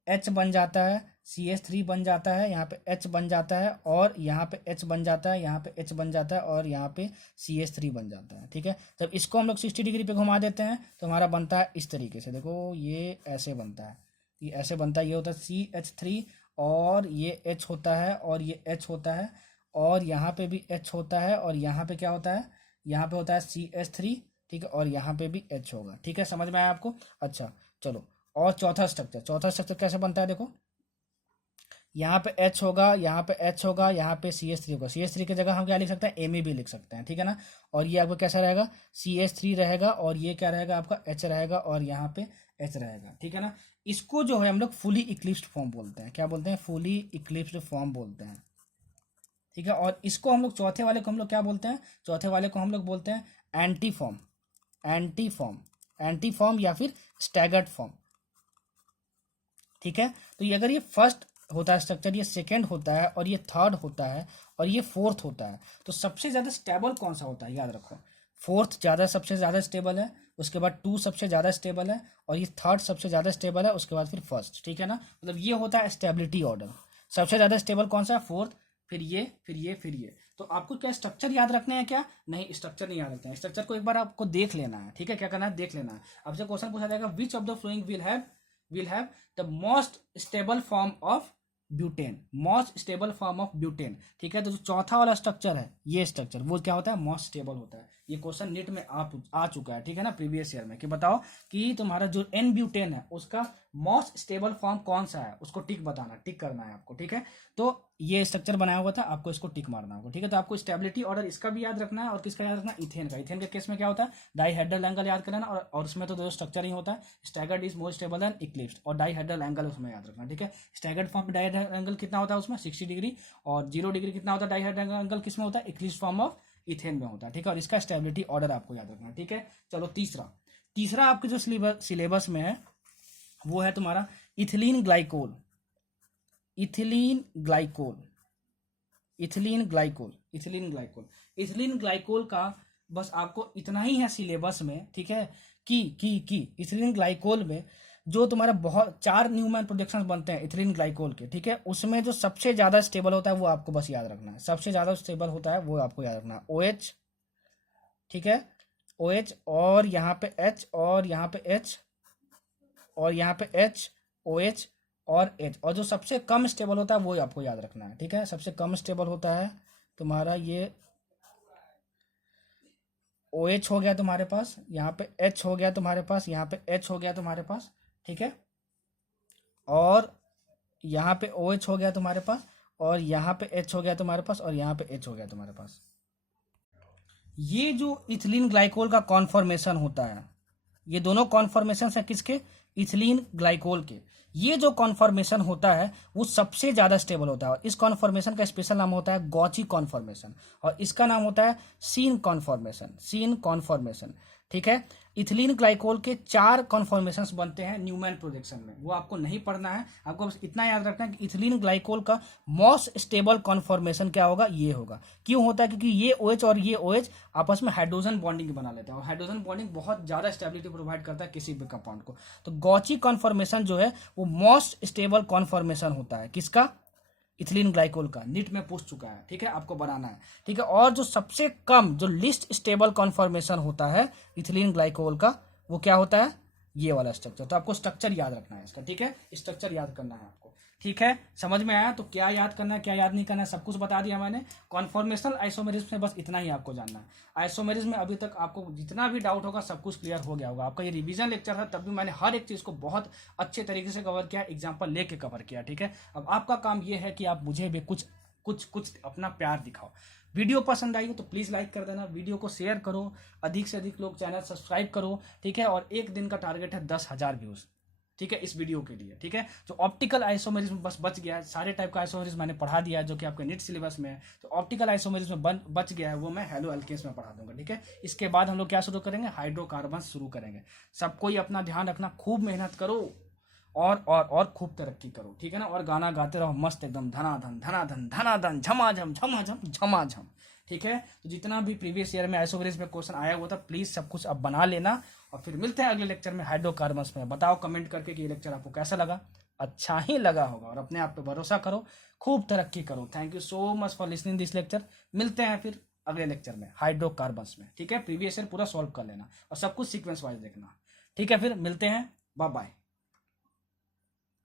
H बन जाता है, CH3 बन जाता है, यहाँ पे H बन जाता है, और यहाँ पे H बन जाता है, यहाँ पे H बन जाता है, और यहाँ पे CH3 बन जाता है। ठीक है, जब इसको हम लोग 60 डिग्री पे घुमा देते हैं तो हमारा बनता है इस तरीके से। देखो ये ऐसे बनता है, ये ऐसे बनता है, ये होता है CH3, और ये H होता है, और ये H होता है, और यहाँ पे भी H होता है, और यहाँ पे क्या होता है? यहाँ पे होता है CH3। ठीक है, और यहाँ पे भी H होगा। ठीक है, समझ में आया आपको? अच्छा चलो, और चौथा स्ट्रक्चर कैसे बनता है? देखो यहाँ पे H होगा, यहाँ पे H होगा, यहाँ पे CH3 होगा। CH3 की जगह हम क्या लिख सकते हैं? Me भी लिख सकते हैं। ठीक है ना, और ये आपको कैसा रहेगा? CH3 रहेगा, और ये क्या रहेगा आपका? H रहेगा, और यहाँ पे H रहेगा। ठीक है ना, इसको जो है हम लोग फुली इक्लिप्स्ड फॉर्म बोलते हैं। क्या बोलते हैं? फुली इक्लिप्स्ड फॉर्म बोलते हैं। ठीक है, और इसको हम लोग चौथे वाले को हम लोग क्या बोलते हैं? चौथे वाले को हम लोग बोलते हैं एंटी फॉर्म, एंटी फॉर्म या फिर स्टैगर्ड फॉर्म। ठीक है, तो ये अगर ये फर्स्ट होता है स्ट्रक्चर, ये सेकंड होता है, और ये थर्ड होता है, और ये फोर्थ होता है, तो सबसे ज्यादा स्टेबल कौन सा होता है? याद रखो, फोर्थ सबसे ज्यादा स्टेबल है, उसके बाद 2 सबसे ज्यादा स्टेबल है, और ये थर्ड सबसे ज्यादा स्टेबल है, उसके बाद फिर फर्स्ट। ठीक है ना, मतलब ये होता है स्टेबिलिटी ऑर्डर। सबसे ज्यादा स्टेबल कौन सा है? फोर्थ, फिर ये, फिर ये, फिर ये। तो आपको क्या स्ट्रक्चर याद रखने हैं? क्या नहीं, स्ट्रक्चर नहीं याद रखते हैं। स्ट्रक्चर को एक बार आपको देख लेना है। ठीक है, क्या करना है? देख लेना है। आपसे क्वेश्चन पूछा जाएगा विच of the flowing will have the most stable form of butane, most stable form of butane. ठीक है, तो जो चौथा वाला स्ट्रक्चर है, ये स्ट्रक्चर वो क्या होता है? मोस्ट स्टेबल होता है। ये क्वेश्चन नीट में आ चुका है, ठीक है ना, प्रीवियस ईयर में, कि बताओ कि तुम्हारा जो एन ब्यूटेन है उसका मोस्ट स्टेबल फॉर्म कौन सा है, उसको टिक बताना, टिक करना है आपको, ठीक है। तो ये स्ट्रक्चर बनाया हुआ था, आपको इसको टिक मारना होगा, ठीक है। तो आपको स्टेबिलिटी ऑर्डर इसका भी याद रखना है, और किसका याद रखना है, इथेन का। इथेन के केस में क्या होता है, डाईहेड्रल एंगल याद करना, और उसमें तो दो स्ट्रक्चर ही होता है, staggered is more stable then eclipsed, और डाईहेड्रल एंगल उसमें याद रखना, ठीक है। स्टैगर्ड फॉर्म में डाईहेड्रल एंगल कितना होता है उसमें 60 डिग्री, और 0 डिग्री कितना होता है डाईहेड्रल एंगल किसमें होता है, इक्लिप्स्ड फॉर्म ऑफ इथेन में होता है, ठीक है। और इसका स्टेबिलिटी ऑर्डर आपको याद रखना, ठीक है। चलो तीसरा आपके जो सिलेबस में है वो है तुम्हारा इथिलीन ग्लाइकोल। इथिलीन ग्लाइकोल का बस आपको इतना ही है सिलेबस में, ठीक है, कि इथिलीन ग्लाइकोल में जो तुम्हारा बहुत 4 न्यूमैन प्रोडक्शंस बनते हैं इथिलीन ग्लाइकोल के, ठीक है, उसमें जो सबसे ज्यादा स्टेबल होता है वो आपको बस याद रखना है, सबसे ज्यादा स्टेबल होता है वो आपको याद रखना है, OH, ठीक है, OH, और यहाँ पे H, और यहाँ पे H, और यहाँ पे H, OH और H, और जो सबसे कम स्टेबल होता है वो आपको याद रखना है, ठीक है। सबसे कम स्टेबल होता है तुम्हारा ये OH हो गया तुम्हारे पास, यहाँ पे H हो गया तुम्हारे पास, यहाँ पे H हो गया तुम्हारे पास, ठीक है, और यहाँ पे OH हो गया तुम्हारे पास, और यहाँ पे H हो गया तुम्हारे पास, और यहाँ पे H हो गया तुम्हारे पास। ये जो इथिलीन ग्लाइकोल का कॉन्फॉर्मेशन होता है, ये दोनों कॉन्फॉर्मेशन है किसके, इथिलीन ग्लाइकोल के। ये जो कॉन्फॉर्मेशन होता है वो सबसे ज्यादा स्टेबल होता है, और इस कॉन्फॉर्मेशन का स्पेशल नाम होता है गॉची कॉन्फॉर्मेशन, और इसका नाम होता है सीन कॉन्फॉर्मेशन, ठीक है। इथिलीन ग्लाइकोल के 4 कॉन्फॉर्मेशंस बनते हैं न्यूमैन प्रोजेक्शन में, वो आपको नहीं पढ़ना है, आपको बस इतना याद रखना है कि इथिलीन ग्लाइकोल का मोस्ट स्टेबल कॉन्फॉर्मेशन क्या होगा, ये होगा। क्यों होता है, क्योंकि ये OH और ये OH आपस में हाइड्रोजन बॉन्डिंग बना लेते हैं, और हाइड्रोजन बॉन्डिंग बहुत ज्यादा स्टेबिलिटी प्रोवाइड करता है किसी भी कंपाउंड को। तो गॉची कॉन्फॉर्मेशन जो है वो मोस्ट स्टेबल कॉन्फॉर्मेशन होता है किसका, इथिलीन ग्लाइकोल का। नीट में पूछ चुका है, ठीक है, आपको बनाना है, ठीक है। और जो सबसे कम, जो लिस्ट स्टेबल कॉन्फॉर्मेशन होता है इथिलीन ग्लाइकोल का, वो क्या होता है, ये वाला स्ट्रक्चर। तो आपको स्ट्रक्चर याद रखना है इसका, ठीक है, स्ट्रक्चर याद करना है आपको, ठीक है। समझ में आया, तो क्या याद करना है क्या याद नहीं करना है सब कुछ बता दिया मैंने। कॉन्फॉर्मेशनल आइसोमेरिज्म में बस इतना ही आपको जानना है। आइसोमेरिज्म में अभी तक आपको जितना भी डाउट होगा सब कुछ क्लियर हो गया होगा। आपका ये रिवीजन लेक्चर था, तब भी मैंने हर एक चीज को बहुत अच्छे तरीके से कवर किया, एग्जाम्पल लेके कवर किया, ठीक है। अब आपका काम ये है कि आप मुझे भी कुछ अपना प्यार दिखाओ। वीडियो पसंद आई हो तो प्लीज लाइक कर देना, वीडियो को शेयर करो, अधिक से अधिक लोग चैनल सब्सक्राइब करो, ठीक है। और एक दिन का टारगेट है 10,000 व्यूज, ठीक है, इस वीडियो के लिए, ठीक है। जो ऑप्टिकल आइसोमेरिज्म बस बच गया है, सारे टाइप का आइसोमेरिज्म मैंने पढ़ा दिया है जो कि आपके नीट सिलेबस में है। तो ऑप्टिकल आइसोमेरिज्म में बच गया है, वो मैं हेलो एल्केन्स में पढ़ा दूंगा, ठीक है। इसके बाद हम लोग क्या शुरू करेंगे, हाइड्रोकार्बन शुरू करेंगे। सब कोई अपना ध्यान रखना, खूब मेहनत करो, और खूब तरक्की करो, ठीक है ना। और गाना गाते रहो मस्त एकदम, धनाधन धनाधन धनाधन झमाझम झमाझम झमाझम, ठीक है। तो जितना भी प्रीवियस ईयर में आइसोमेरिज्म में क्वेश्चन आया हुआ था प्लीज सब कुछ अब बना लेना, और फिर मिलते हैं अगले लेक्चर में हाइड्रोकार्बन्स में। बताओ कमेंट करके कि ये लेक्चर आपको कैसा लगा, अच्छा ही लगा होगा, और अपने आप पे भरोसा करो, खूब तरक्की करो। Thank you so much for listening this lecture. मिलते हैं फिर अगले लेक्चर में हाइड्रोकार्बन्स में, ठीक है। प्रीवियस ईयर पूरा सॉल्व कर लेना और सब कुछ सीक्वेंस वाइज देखना, ठीक है। फिर मिलते हैं, बाय बाय।